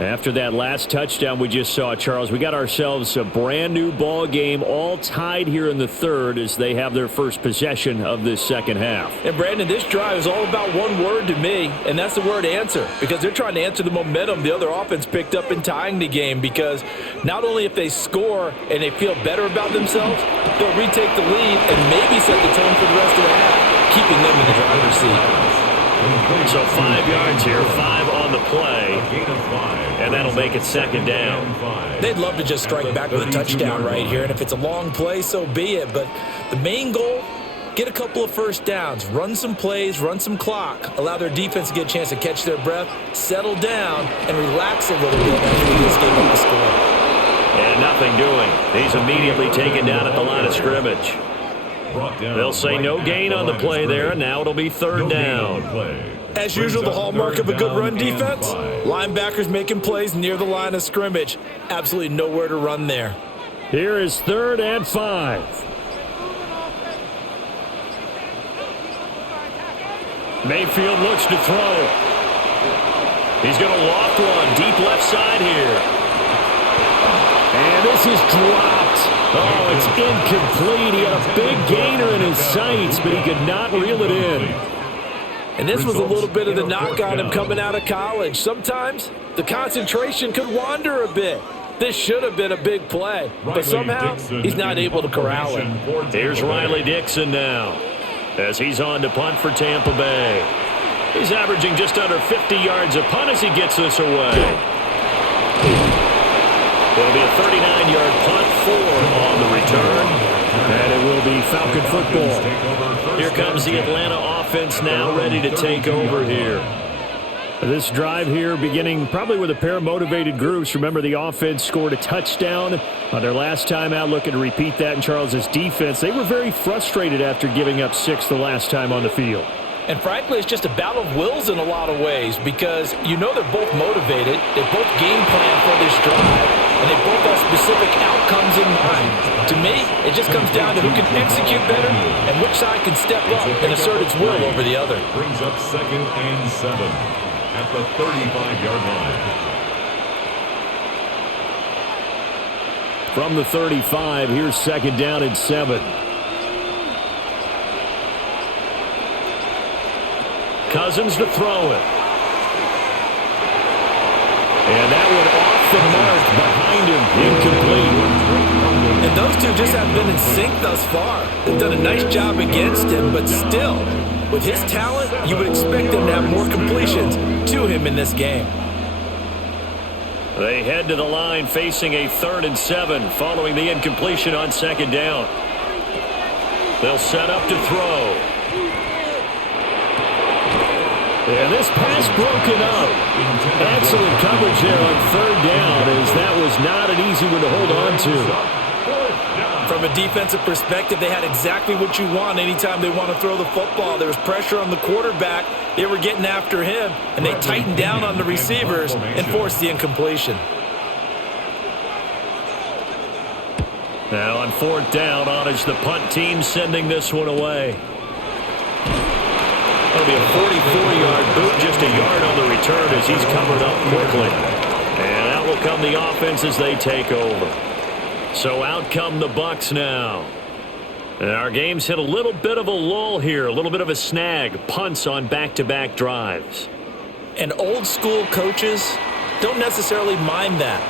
After that last touchdown we just saw, Charles, we got ourselves a brand new ball game, all tied here in the third as they have their first possession of this second half. And Brandon, this drive is all about one word to me, and that's the word answer, because they're trying to answer the momentum the other offense picked up in tying the game, because not only if they score and they feel better about themselves, they'll retake the lead and maybe set the tone for the rest of the half, keeping them in the driver's seat. So 5 yards here, 5 on the play, and that'll make it second down. They'd love to just strike back with a touchdown right here, and if it's a long play, so be it. But the main goal, get a couple of first downs, run some plays, run some clock, allow their defense to get a chance to catch their breath, settle down, and relax a little bit after they just gave up the score. And nothing doing. He's immediately taken down at the line of scrimmage. They'll say no gain on the play there, and now it'll be third down. As usual, the hallmark of a good run defense, linebackers making plays near the line of scrimmage. Absolutely nowhere to run there. Here is 3rd and 5. Mayfield looks to throw. He's going to loft one deep left side here. And this is dropped. Oh, it's incomplete. He had a big gainer in his sights, but he could not reel it in. And this was a little bit of the knock on him coming out of college. Sometimes the concentration could wander a bit. This should have been a big play, but somehow he's not able to corral it. Here's Riley Dixon now as he's on to punt for Tampa Bay. He's averaging just under 50 yards a punt as he gets this away. It'll be a 39-yard punt, 4 on the return, and it will be Falcon football. Here comes the Atlanta offense now ready to take over here. This drive here beginning probably with a pair of motivated groups. Remember, the offense scored a touchdown on their last time out, looking to repeat that in Charles's defense. They were very frustrated after giving up 6 the last time on the field. And frankly, it's just a battle of wills in a lot of ways because you know they're both motivated, they both game plan for this drive, and they both have specific outcomes in mind. To me, it just comes down to who can execute better and which side can step up and assert its will over the other. Brings up 2nd and 7 at the 35-yard line. From the 35, here's 2nd down and 7. Cousins to throw it. And that one off the mark behind him, incomplete. And those two just haven't been in sync thus far. They've done a nice job against him, but still, with his talent, you would expect them to have more completions to him in this game. They head to the line facing a 3rd and 7 following the incompletion on 2nd down. They'll set up to throw. And this pass broken up. Excellent coverage there on 3rd down, as that was not an easy one to hold on to. From a defensive perspective, they had exactly what you want anytime they want to throw the football. There was pressure on the quarterback. They were getting after him, and they tightened down on the receivers and forced the incompletion. Now on 4th down, on is the punt team sending this one away. That'll be a 44-yard boot, just a yard on the return as he's covered up quickly. And out will come the offense as they take over. So out come the Bucs now. And our game's hit a little bit of a lull here, a little bit of a snag, punts on back-to-back drives. And old-school coaches don't necessarily mind that.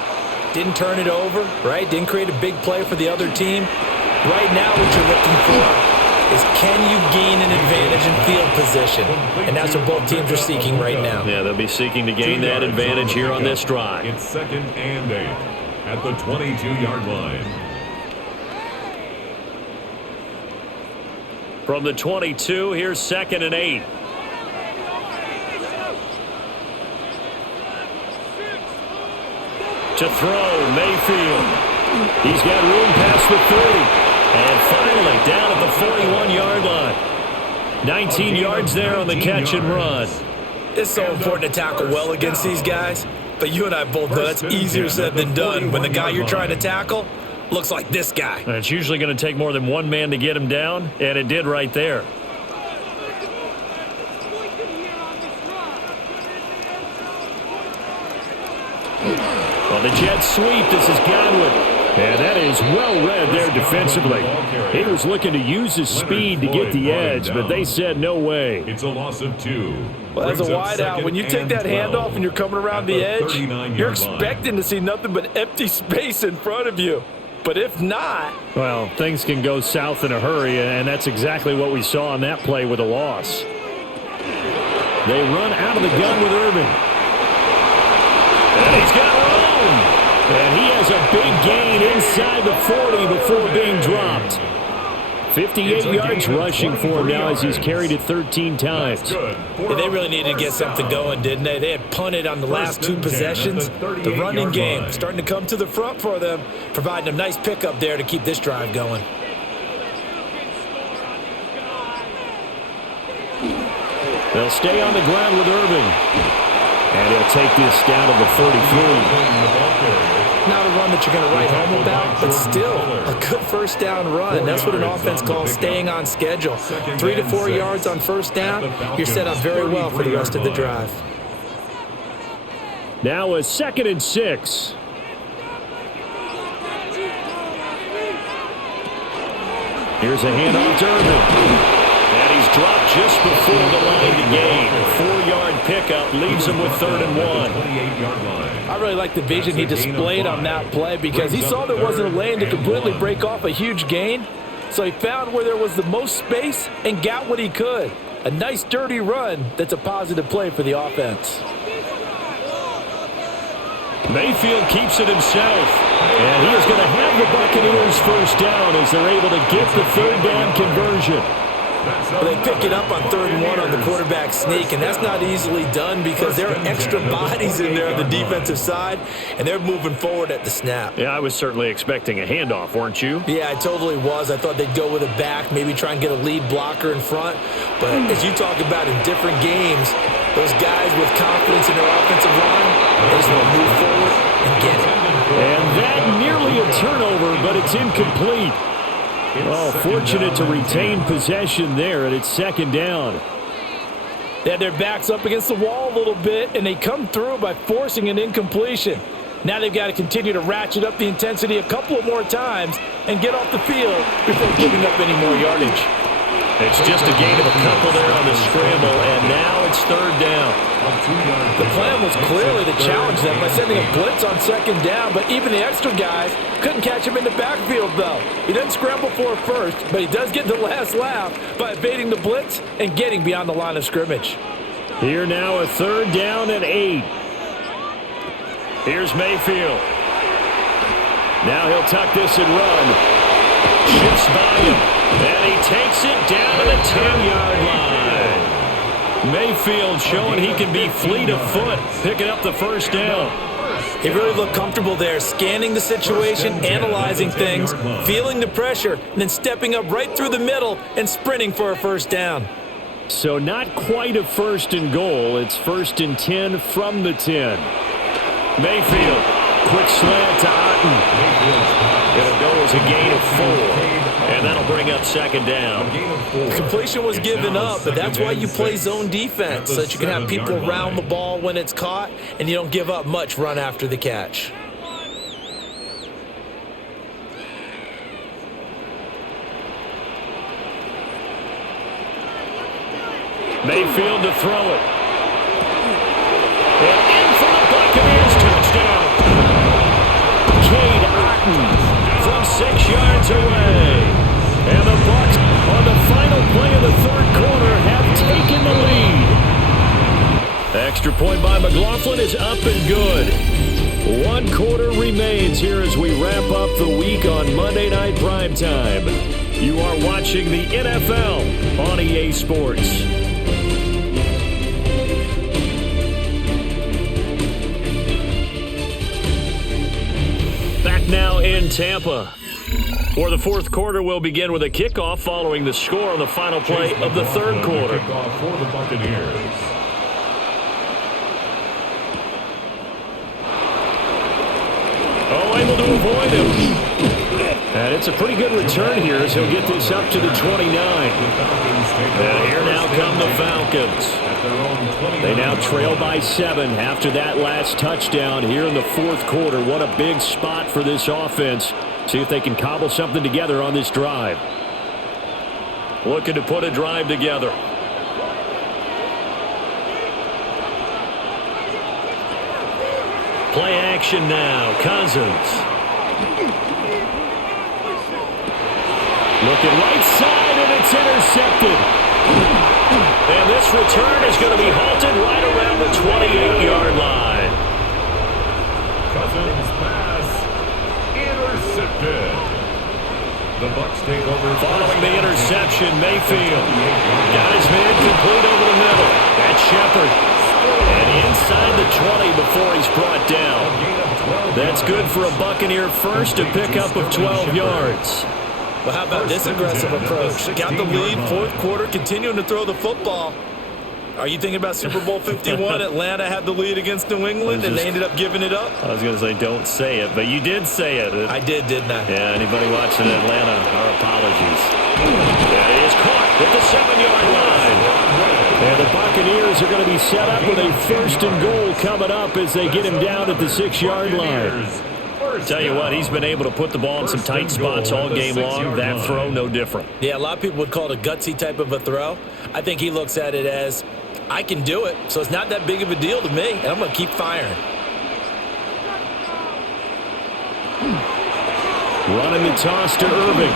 Didn't turn it over, right? Didn't create a big play for the other team. Right now what you're looking for is can you gain an advantage in field position? And that's what both teams are seeking right now. Yeah, they'll be seeking to gain that advantage here on this drive. It's 2nd and 8 at the 22-yard line. From the 22, here's 2nd and 8. To throw, Mayfield. He's got room past the 30. And finally, down at the 41-yard line. 19 yards there on the catch and run. It's so important to tackle well against these guys, but you and I both know that's easier said than done when the guy you're trying to tackle looks like this guy. And it's usually going to take more than one man to get him down, and it did right there. Well, the Jets sweep. This is Godwin. And that is well read there defensively. He was looking to use his speed to get the edge, but they said no way. It's a loss of 2. Well, as a wideout, when you take that handoff and you're coming around the edge, you're expecting to see nothing but empty space in front of you. But if not... Well, things can go south in a hurry, and that's exactly what we saw on that play with a loss. They run out of the gun with Irvin. And he's got room. And he has a big gain inside the 40 before being dropped. 58 yards rushing for him now as he's carried it 13 times. Yeah, they really needed to get something going, didn't they? They had punted on the last 2 possessions. The running game starting to come to the front for them, providing a nice pickup there to keep this drive going. They'll stay on the ground with Irving. And he'll take this down to the 33. Not a run that you're going to write home about, but still a good first down run. That's what an offense calls staying on schedule. 3 to 4 yards on first down, you're set up very well for the rest of the drive. Now a 2nd and 6. Here's a handoff to Irving. And he's dropped just before the line to gain. 4-yard pickup leaves him with 3rd and 1. I really like the vision he displayed on that play because he saw there wasn't a lane to completely break off a huge gain. So he found where there was the most space and got what he could. A nice, dirty run that's a positive play for the offense. Mayfield keeps it himself. And he is going to have the Buccaneers first down as they're able to get the 3rd down conversion. Well, they pick it up on 3rd and 1 on the quarterback sneak, and that's not easily done because there are extra bodies in there on the defensive side, and they're moving forward at the snap. Yeah, I was certainly expecting a handoff, weren't you? Yeah, I totally was. I thought they'd go with a back, maybe try and get a lead blocker in front. But as you talk about in different games, those guys with confidence in their offensive line, they just want to move forward and get it. And that nearly a turnover, but it's incomplete. Well, fortunate to retain possession there, and it's 2nd down. They had their backs up against the wall a little bit, and they come through by forcing an incompletion. Now they've got to continue to ratchet up the intensity a couple of more times and get off the field before giving up any more yardage. It's just a gain of a couple there on the scramble, and now it's 3rd down. The plan was clearly to challenge them by sending a blitz on 2nd down, but even the extra guys couldn't catch him in the backfield, though. He doesn't scramble for it first, but he does get the last laugh by evading the blitz and getting beyond the line of scrimmage. Here now a 3rd down and 8. Here's Mayfield. Now he'll tuck this and run. Shifts by him. And he takes it down to the 10-yard line. Mayfield showing he can be fleet of foot, picking up the first down. He really looked comfortable there, scanning the situation, analyzing things, feeling the pressure, and then stepping up right through the middle and sprinting for a first down. So not quite a 1st and goal. It's 1st and 10 from the 10. Mayfield, quick slant to Otten. It'll go as a gain of 4. And that'll bring up 2nd down. The completion was given up, but that's why you play zone defense, so that you can have people around the ball when it's caught, and you don't give up much run after the catch. Mayfield to throw it. And in for the Buccaneers touchdown. Cade Otten from 6 yards away. And the Bucs, on the final play of the 3rd quarter, have taken the lead. Extra point by McLaughlin is up and good. 1 quarter remains here as we wrap up the week on Monday Night Primetime. You are watching the NFL on EA Sports. Back now in Tampa, where the 4th quarter will begin with a kickoff following the score on the final play of the 3rd quarter. Kickoff for the Buccaneers. Oh, able to avoid him. And it's a pretty good return here as he'll get this up to the 29. And here now come the Falcons. They now trail by 7 after that last touchdown here in the 4th quarter. What a big spot for this offense. See if they can cobble something together on this drive. Looking to put a drive together. Play action now. Cousins. Looking right side, and it's intercepted. And this return is going to be halted right around the 28-yard line. Cousins pass intercepted. The Bucs take over. Following the interception, Mayfield got his man complete over the middle. That's Shepard. And inside the 20 before he's brought down. That's good for a Buccaneer first, a pickup of 12 yards. Well, how about this aggressive approach? Got the lead, fourth quarter, continuing to throw the football. Are you thinking about Super Bowl 51? Atlanta had the lead against New England, and they ended up giving it up? I was going to say don't say it, but you did say it. I did, didn't I? Yeah, anybody watching Atlanta, our apologies. That is caught at the 7-yard line. And the Buccaneers are going to be set up with a 1st and goal coming up as they get him down at the 6-yard line. Tell you what, he's been able to put the ball in some tight spots all game long. That throw, no different. Yeah, a lot of people would call it a gutsy type of a throw. I think he looks at it as, I can do it, so it's not that big of a deal to me, and I'm going to keep firing. Running the toss to Irving.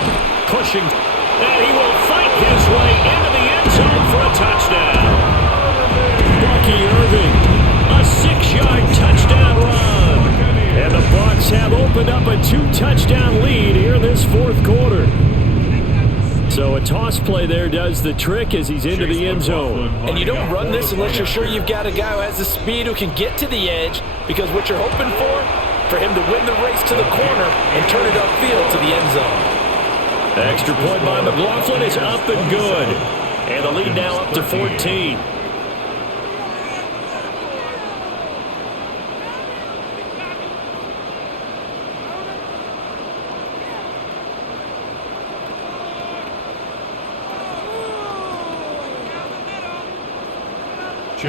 Pushing, and he will fight his way into the end zone for a touchdown. Bucky Irving, a 6-yard touchdown run. And the Bucs have opened up a 2-touchdown lead here in this fourth quarter. So a toss play there does the trick as he's into the end zone. And you don't run this unless you're sure you've got a guy who has the speed who can get to the edge, because what you're hoping for him to win the race to the corner and turn it upfield to the end zone. Extra point by McLaughlin is up and good. And the lead now up to 14.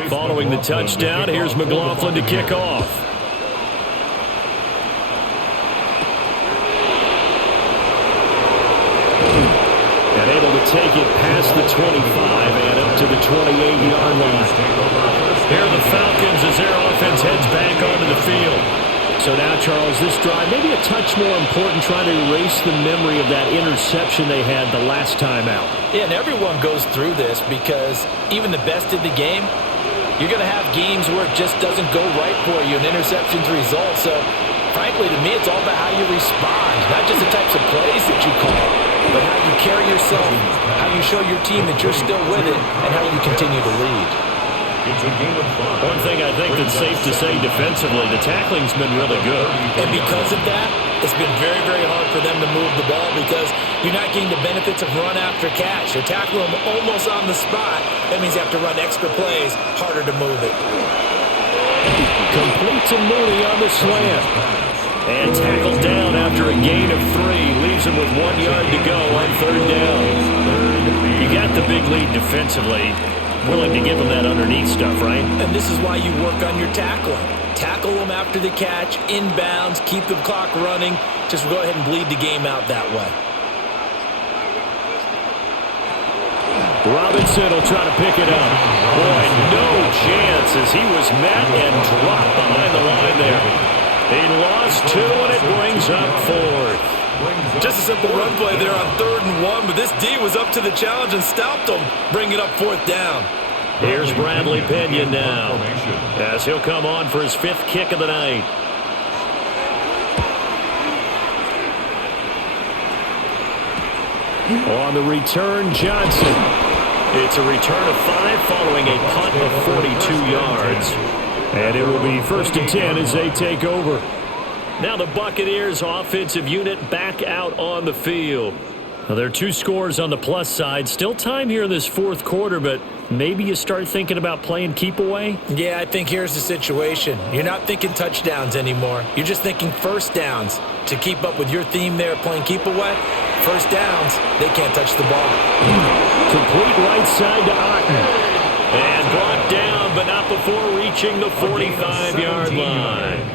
Following the touchdown, here's McLaughlin to kick off. And able to take it past the 25 and up to the 28-yard line. Here are the Falcons as their offense heads back onto the field. So now, Charles, this drive, maybe a touch more important, trying to erase the memory of that interception they had the last time out. Yeah, and everyone goes through this because even the best in the game, you're going to have games where it just doesn't go right for you, and interceptions result. So, frankly, to me, it's all about how you respond, not just the types of plays that you call, but how you carry yourself, how you show your team that you're still with it, and how you continue to lead. It's a game of fun. One thing I think that's safe to say defensively, the tackling's been really good. And because of that, it's been very, very hard for them to move the ball because you're not getting the benefits of run after catch. They're tackling them almost on the spot. That means you have to run extra plays, harder to move it. Complete to Mooney on the slant. And tackled down after a gain of 3. Leaves him with 1 yard to go on 3rd down. You got the big lead defensively. Willing to give them that underneath stuff, right? And this is why you work on your tackling. Tackle them after the catch, inbounds, keep the clock running. Just go ahead and bleed the game out that way. Robinson will try to pick it up. Boy, no chance as he was met and dropped behind the line there. He lost 2, and it brings up 4th. Just a simple run play there on 3rd and 1, but this D was up to the challenge and stopped him, bringing up 4th down. Here's Bradley Pena now, as he'll come on for his 5th kick of the night. On the return, Johnson. It's a return of 5 following a punt of 42 yards. And it will be 1st and 10 as they take over. Now the Buccaneers offensive unit back out on the field. Now there are 2 scores on the plus side. Still time here in this 4th quarter, but maybe you start thinking about playing keep away? Yeah, I think here's the situation. You're not thinking touchdowns anymore. You're just thinking 1st downs. To keep up with your theme there, playing keep away, 1st downs, they can't touch the ball. Complete right side to Otten. And brought down, but not before reaching the 45-yard line.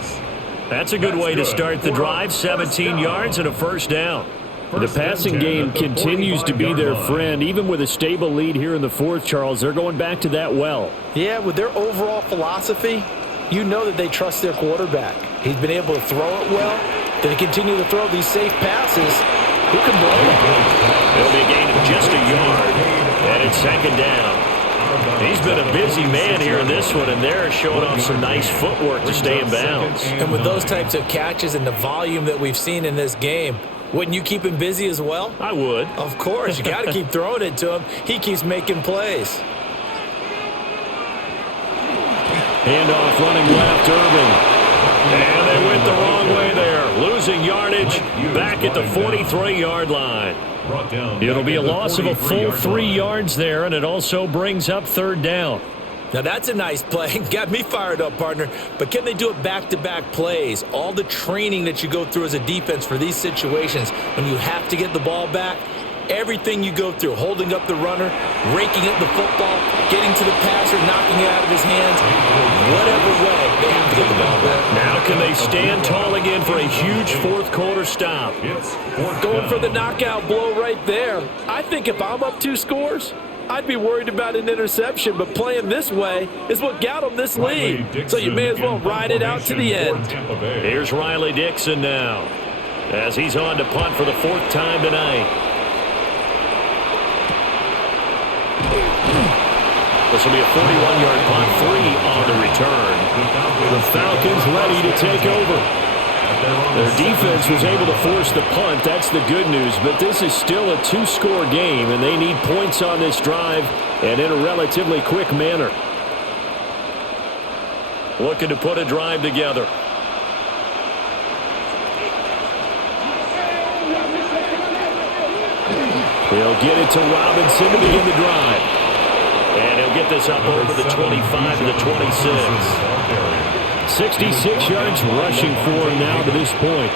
That's a good way to start the drive, 17 yards and a 1st down. The passing game continues to be their friend. Even with a stable lead here in the 4th, Charles, they're going back to that well. Yeah, with their overall philosophy, you know that they trust their quarterback. He's been able to throw it well. They continue to throw these safe passes. Who can blame him? It'll be a gain of just a yard, and it's 2nd down. He's been a busy man here in this one, and they're showing off some nice footwork to stay in bounds. And with those types of catches and the volume that we've seen in this game, Wouldn't you keep him busy as well? I would. Of course. You got to keep throwing it to him. He keeps making plays. Handoff running left, Irving. And they went the wrong way there. Losing yardage back at the 43-yard line. It'll be a loss of a full 3 yards there, and it also brings up third down. Now, that's a nice play. Got me fired up, partner. But can they do it back-to-back plays? All the training that you go through as a defense for these situations, when you have to get the ball back, everything you go through, holding up the runner, raking up the football, getting to the passer, knocking it out of his hands, whatever way, they have to get the ball back. Now can they stand tall again for a huge fourth-quarter stop? Going for the knockout blow right there. I think if I'm up 2 scores, I'd be worried about an interception, but playing this way is what got them this lead. So you may as well ride it out to the end. Here's Riley Dixon now, as he's on to punt for the 4th time tonight. This will be a 41-yard punt, 3 on the return. The Falcons ready to take over. Their defense was able to force the punt. That's the good news. But this is still a 2-score game, and they need points on this drive and in a relatively quick manner. Looking to put a drive together. He'll get it to Robinson to begin the drive. And he'll get this up over the 25 to the 26. 66 yards rushing for him now to this point.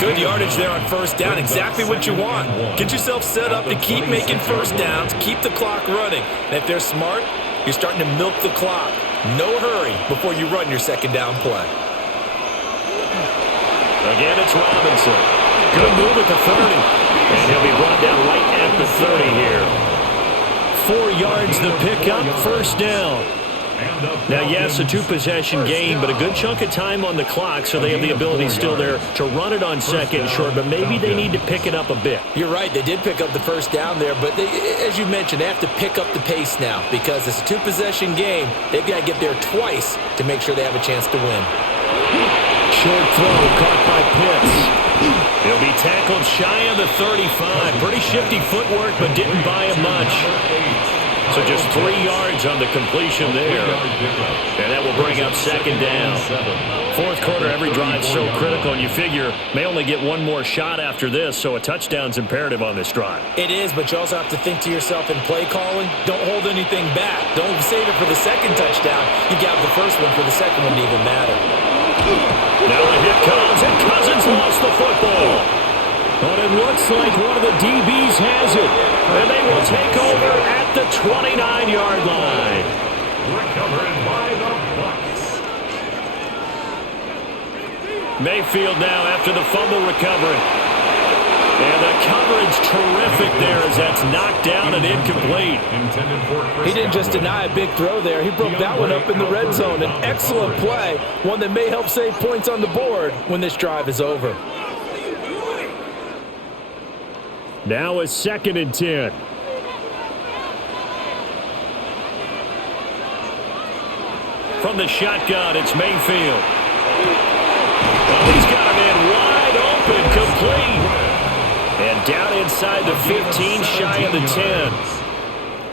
Good yardage there on first down. Exactly what you want. Get yourself set up to keep making first downs, keep the clock running. And if they're smart, you're starting to milk the clock. No hurry before you run your second down play. Again, it's Robinson. Good move at the 30. And he'll be brought down right at the 30 here. 4 yards the pickup, first down. Now, yes, a 2-possession game, but a good chunk of time on the clock, so they have the ability still there to run it on second and short, but maybe they need to pick it up a bit. You're right. They did pick up the first down there, but as you mentioned, they have to pick up the pace now because it's a 2-possession game. They've got to get there twice to make sure they have a chance to win. Short throw caught by Pitts. He'll be tackled shy of the 35. Pretty shifty footwork, but didn't buy him much. So just 3 yards on the completion there. And that will bring up second down. Fourth quarter, every drive so critical, and you figure may only get one more shot after this, so a touchdown's imperative on this drive. It is, but you also have to think to yourself in play calling, don't hold anything back. Don't save it for the second touchdown. You got the first one for the second one to even matter. Now the hit comes, and Cousins lost the football. But it looks like one of the DBs has it. And they will take over at the 29-yard line. Recovered by the Bucs. Mayfield now after the fumble recovery. And the coverage terrific there as that's knocked down and incomplete. He didn't just deny a big throw there. He broke that one up in the red zone. An excellent play, one that may help save points on the board when this drive is over. Now a 2nd and 10. From the shotgun, it's Mayfield. Oh, he's got him in wide open, complete. And down inside the 15, shy of the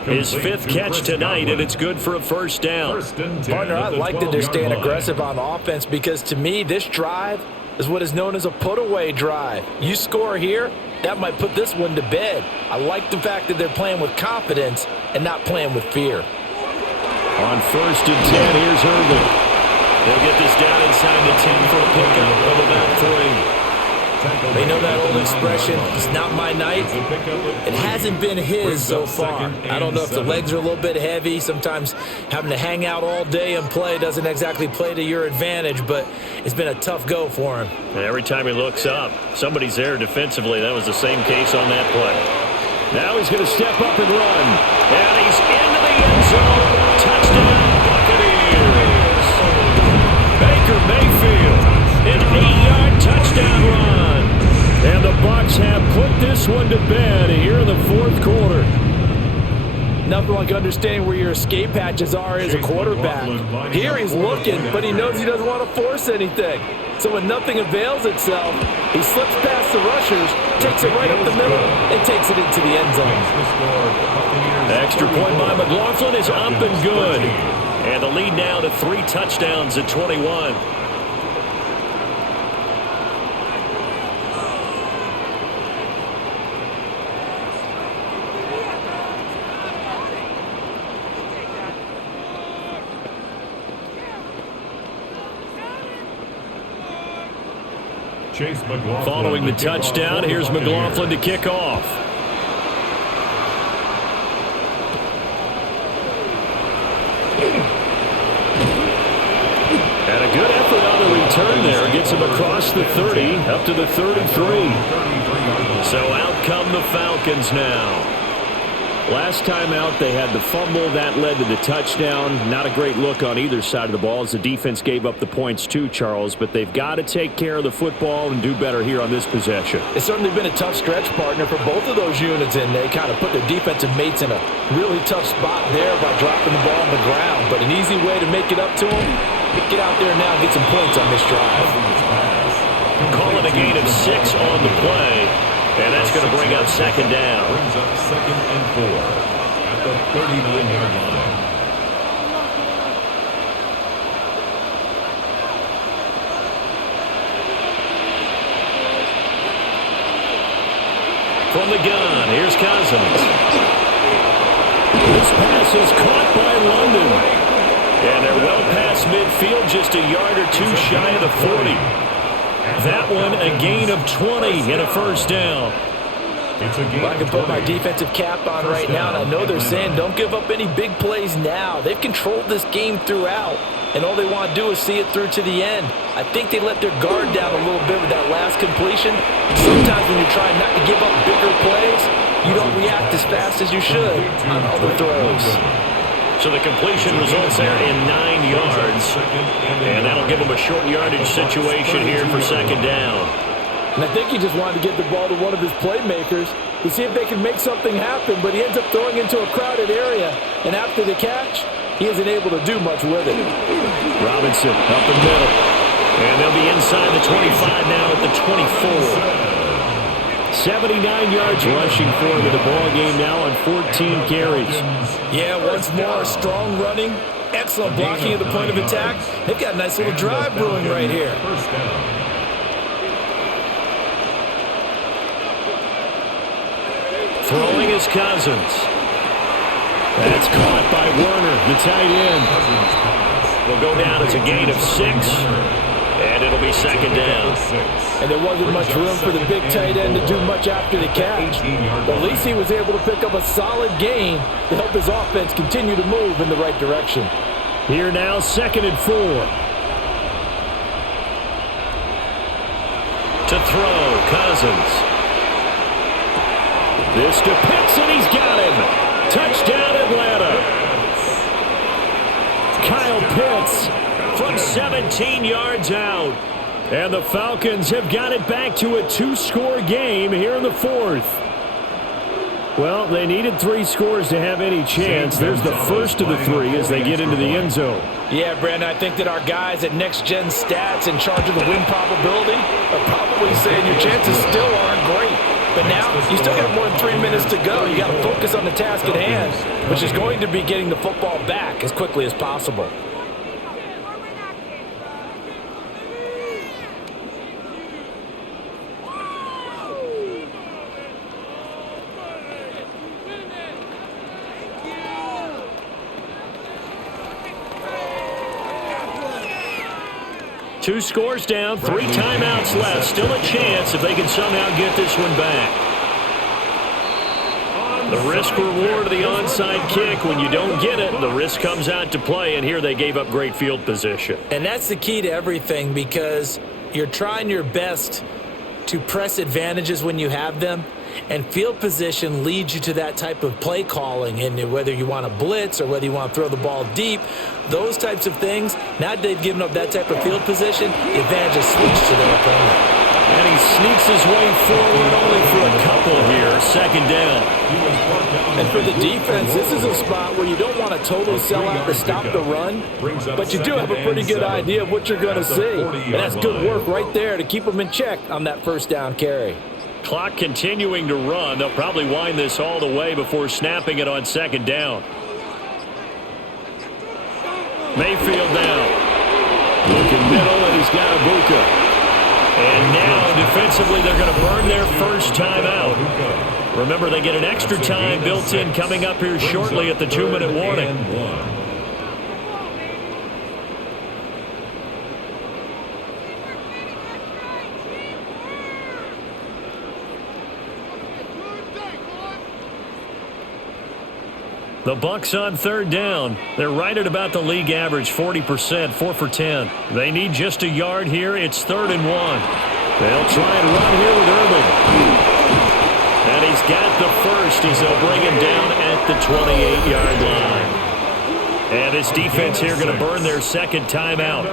10. His 5th catch tonight, and it's good for a first down. Partner, I like that they're staying aggressive on offense because to me, this drive is what is known as a put-away drive. You score here, that might put this one to bed. I like the fact that they're playing with confidence and not playing with fear. On 1st and 10, here's Irving. He'll get this down inside the 10 for a pickup of about 3. They know that old expression, it's not my night. It hasn't been his so far. I don't know if the legs are a little bit heavy. Sometimes having to hang out all day and play doesn't exactly play to your advantage, but it's been a tough go for him. And every time he looks up, somebody's there defensively. That was the same case on that play. Now he's going to step up and run. And he's into the end zone. Touchdown, Buccaneers. Baker Mayfield, an 8-yard touchdown run. And the Bucs have put this one to bed here in the 4th quarter. Nothing like understanding where your escape hatches are as a quarterback. Here he's looking, but he knows he doesn't want to force anything. So when nothing avails itself, he slips past the rushers, takes it right up the middle, and takes it into the end zone. The extra point by McLaughlin is up and good. And the lead now to 3 touchdowns at 21. Chase McLaughlin. Following the touchdown, here's McLaughlin to kick off. And a good effort on the return there. Gets him across the 30, up to the 33. So out come the Falcons now. Last time out, they had the fumble. That led to the touchdown. Not a great look on either side of the ball as the defense gave up the points too, Charles. But they've got to take care of the football and do better here on this possession. It's certainly been a tough stretch, partner, for both of those units, and they kind of put their defensive mates in a really tough spot there by dropping the ball on the ground. But an easy way to make it up to them, get out there now and get some points on this drive. Calling a gain of 6 on the play. And that's going to bring up second down. Brings up 2nd and 4 at the 39-yard line. From the gun, here's Cousins. This pass is caught by London. And they're well past midfield, just a yard or two shy of the 40. That one, a gain of 20 and a first down. Well, I can put my defensive cap on right now, and I know they're saying don't give up any big plays now. They've controlled this game throughout, and all they want to do is see it through to the end. I think they let their guard down a little bit with that last completion. Sometimes when you're trying not to give up bigger plays, you don't react as fast as you should on other throws. So the completion results there in 9 yards. And that'll give them a short yardage situation here for second down. And I think he just wanted to get the ball to one of his playmakers to see if they can make something happen, but he ends up throwing into a crowded area. And after the catch, he isn't able to do much with it. Robinson up the middle. And they'll be inside the 25 now at the 24. 79 yards rushing for him in the ball game now on 14 carries. Yeah, once more, strong running, excellent blocking at the point of attack. They've got a nice little drive brewing right here. First down. Throwing is Cousins. That's caught by Werner, the tight end. Will go down as a gain of 6. And it'll be second down. And there wasn't much room for the big tight end to do much after the catch. But at least he was able to pick up a solid gain to help his offense continue to move in the right direction. Here now, 2nd and 4. To throw, Cousins. This to Pitts, and he's got him. Touchdown, Atlanta. Kyle Pitts from 17 yards out. And the Falcons have got it back to a 2-score game here in the 4th. Well, they needed 3 scores to have any chance. There's the first of the 3 as they get into the end zone. Yeah, Brandon, I think that our guys at Next Gen Stats in charge of the win probability are probably saying your chances still aren't great. But now, you still got more than 3 minutes to go. You got to focus on the task at hand, which is going to be getting the football back as quickly as possible. Two scores down, 3 timeouts left. Still a chance if they can somehow get this one back. The risk-reward of the onside kick. When you don't get it, the risk comes out to play, and here they gave up great field position. And that's the key to everything, because you're trying your best to press advantages when you have them, and field position leads you to that type of play calling. And whether you want to blitz or whether you want to throw the ball deep, those types of things, now that they've given up that type of field position, the advantage is switched to their opponent. And he sneaks his way forward only for a couple here. Second down. And for the defense, this is a spot where you don't want to totally sell out to stop the run, but you do have a pretty good idea of what you're going to see. And that's good work right there to keep them in check on that first down carry. Clock continuing to run. They'll probably wind this all the way before snapping it on second down. Mayfield now. Looking middle, and he's got Ibuka. And now, defensively, they're going to burn their first timeout. Remember, they get an extra time built in coming up here shortly at the 2-minute warning. The Bucs on third down. They're right at about the league average, 40%, 4 for 10. They need just a yard here. It's 3rd and 1. They'll try and run here with Irvin. And he's got the first as they'll bring him down at the 28-yard line. And this defense here going to burn their second timeout.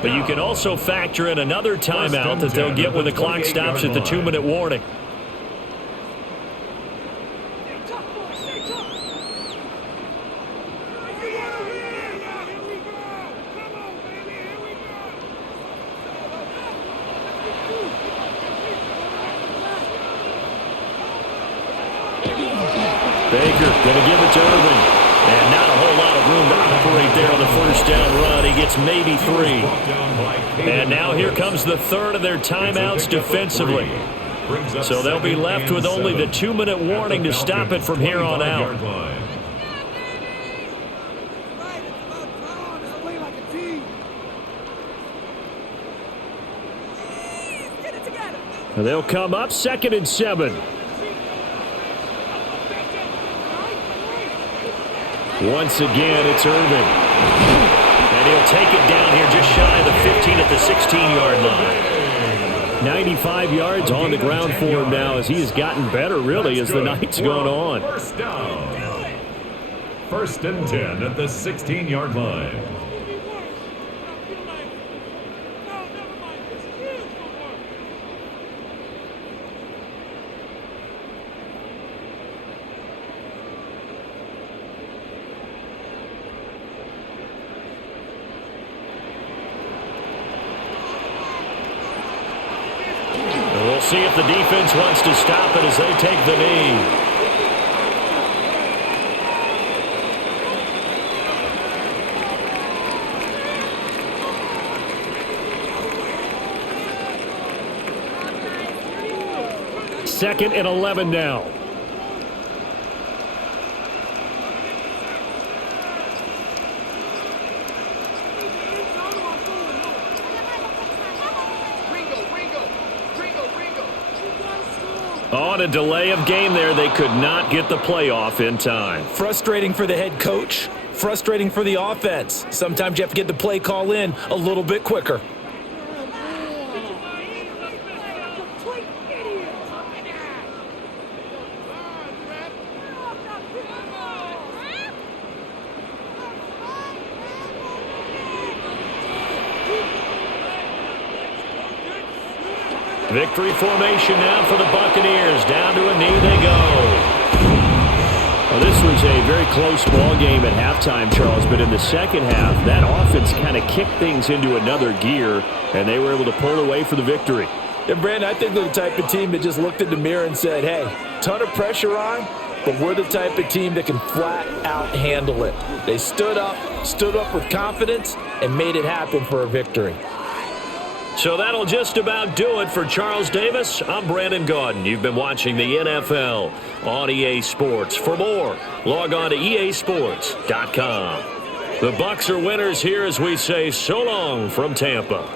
But you can also factor in another timeout that they'll get when the clock stops at the 2-minute warning. Baker going to give it to Irvin. And not a whole lot of room to operate there on the first down run. He gets maybe 3. And now here comes the third of their timeouts defensively. So they'll be left with only the 2-minute warning to stop it from here on out. They'll come up 2nd and 7. Once again, it's Irvin. And he'll take it down here just shy of the 15 at the 16-yard line. 95 yards on the ground for him now as he has gotten better, really, as the night's gone on. First down. 1st and 10 at the 16-yard line. We'll see if the defense wants to stop it as they take the knee. Second and 11 now. On a delay of game there, they could not get the playoff in time. Frustrating for the head coach, frustrating for the offense. Sometimes you have to get the play call in a little bit quicker. Victory formation now for the Buccaneers. Down to a knee they go. Well, this was a very close ball game at halftime, Charles, but in the second half, that offense kind of kicked things into another gear, and they were able to pull away for the victory. And, Brandon, I think they're the type of team that just looked in the mirror and said, hey, ton of pressure on, but we're the type of team that can flat out handle it. They stood up with confidence, and made it happen for a victory. So that'll just about do it for Charles Davis. I'm Brandon Gaudin. You've been watching the NFL on EA Sports. For more, log on to easports.com. The Bucs are winners here as we say so long from Tampa.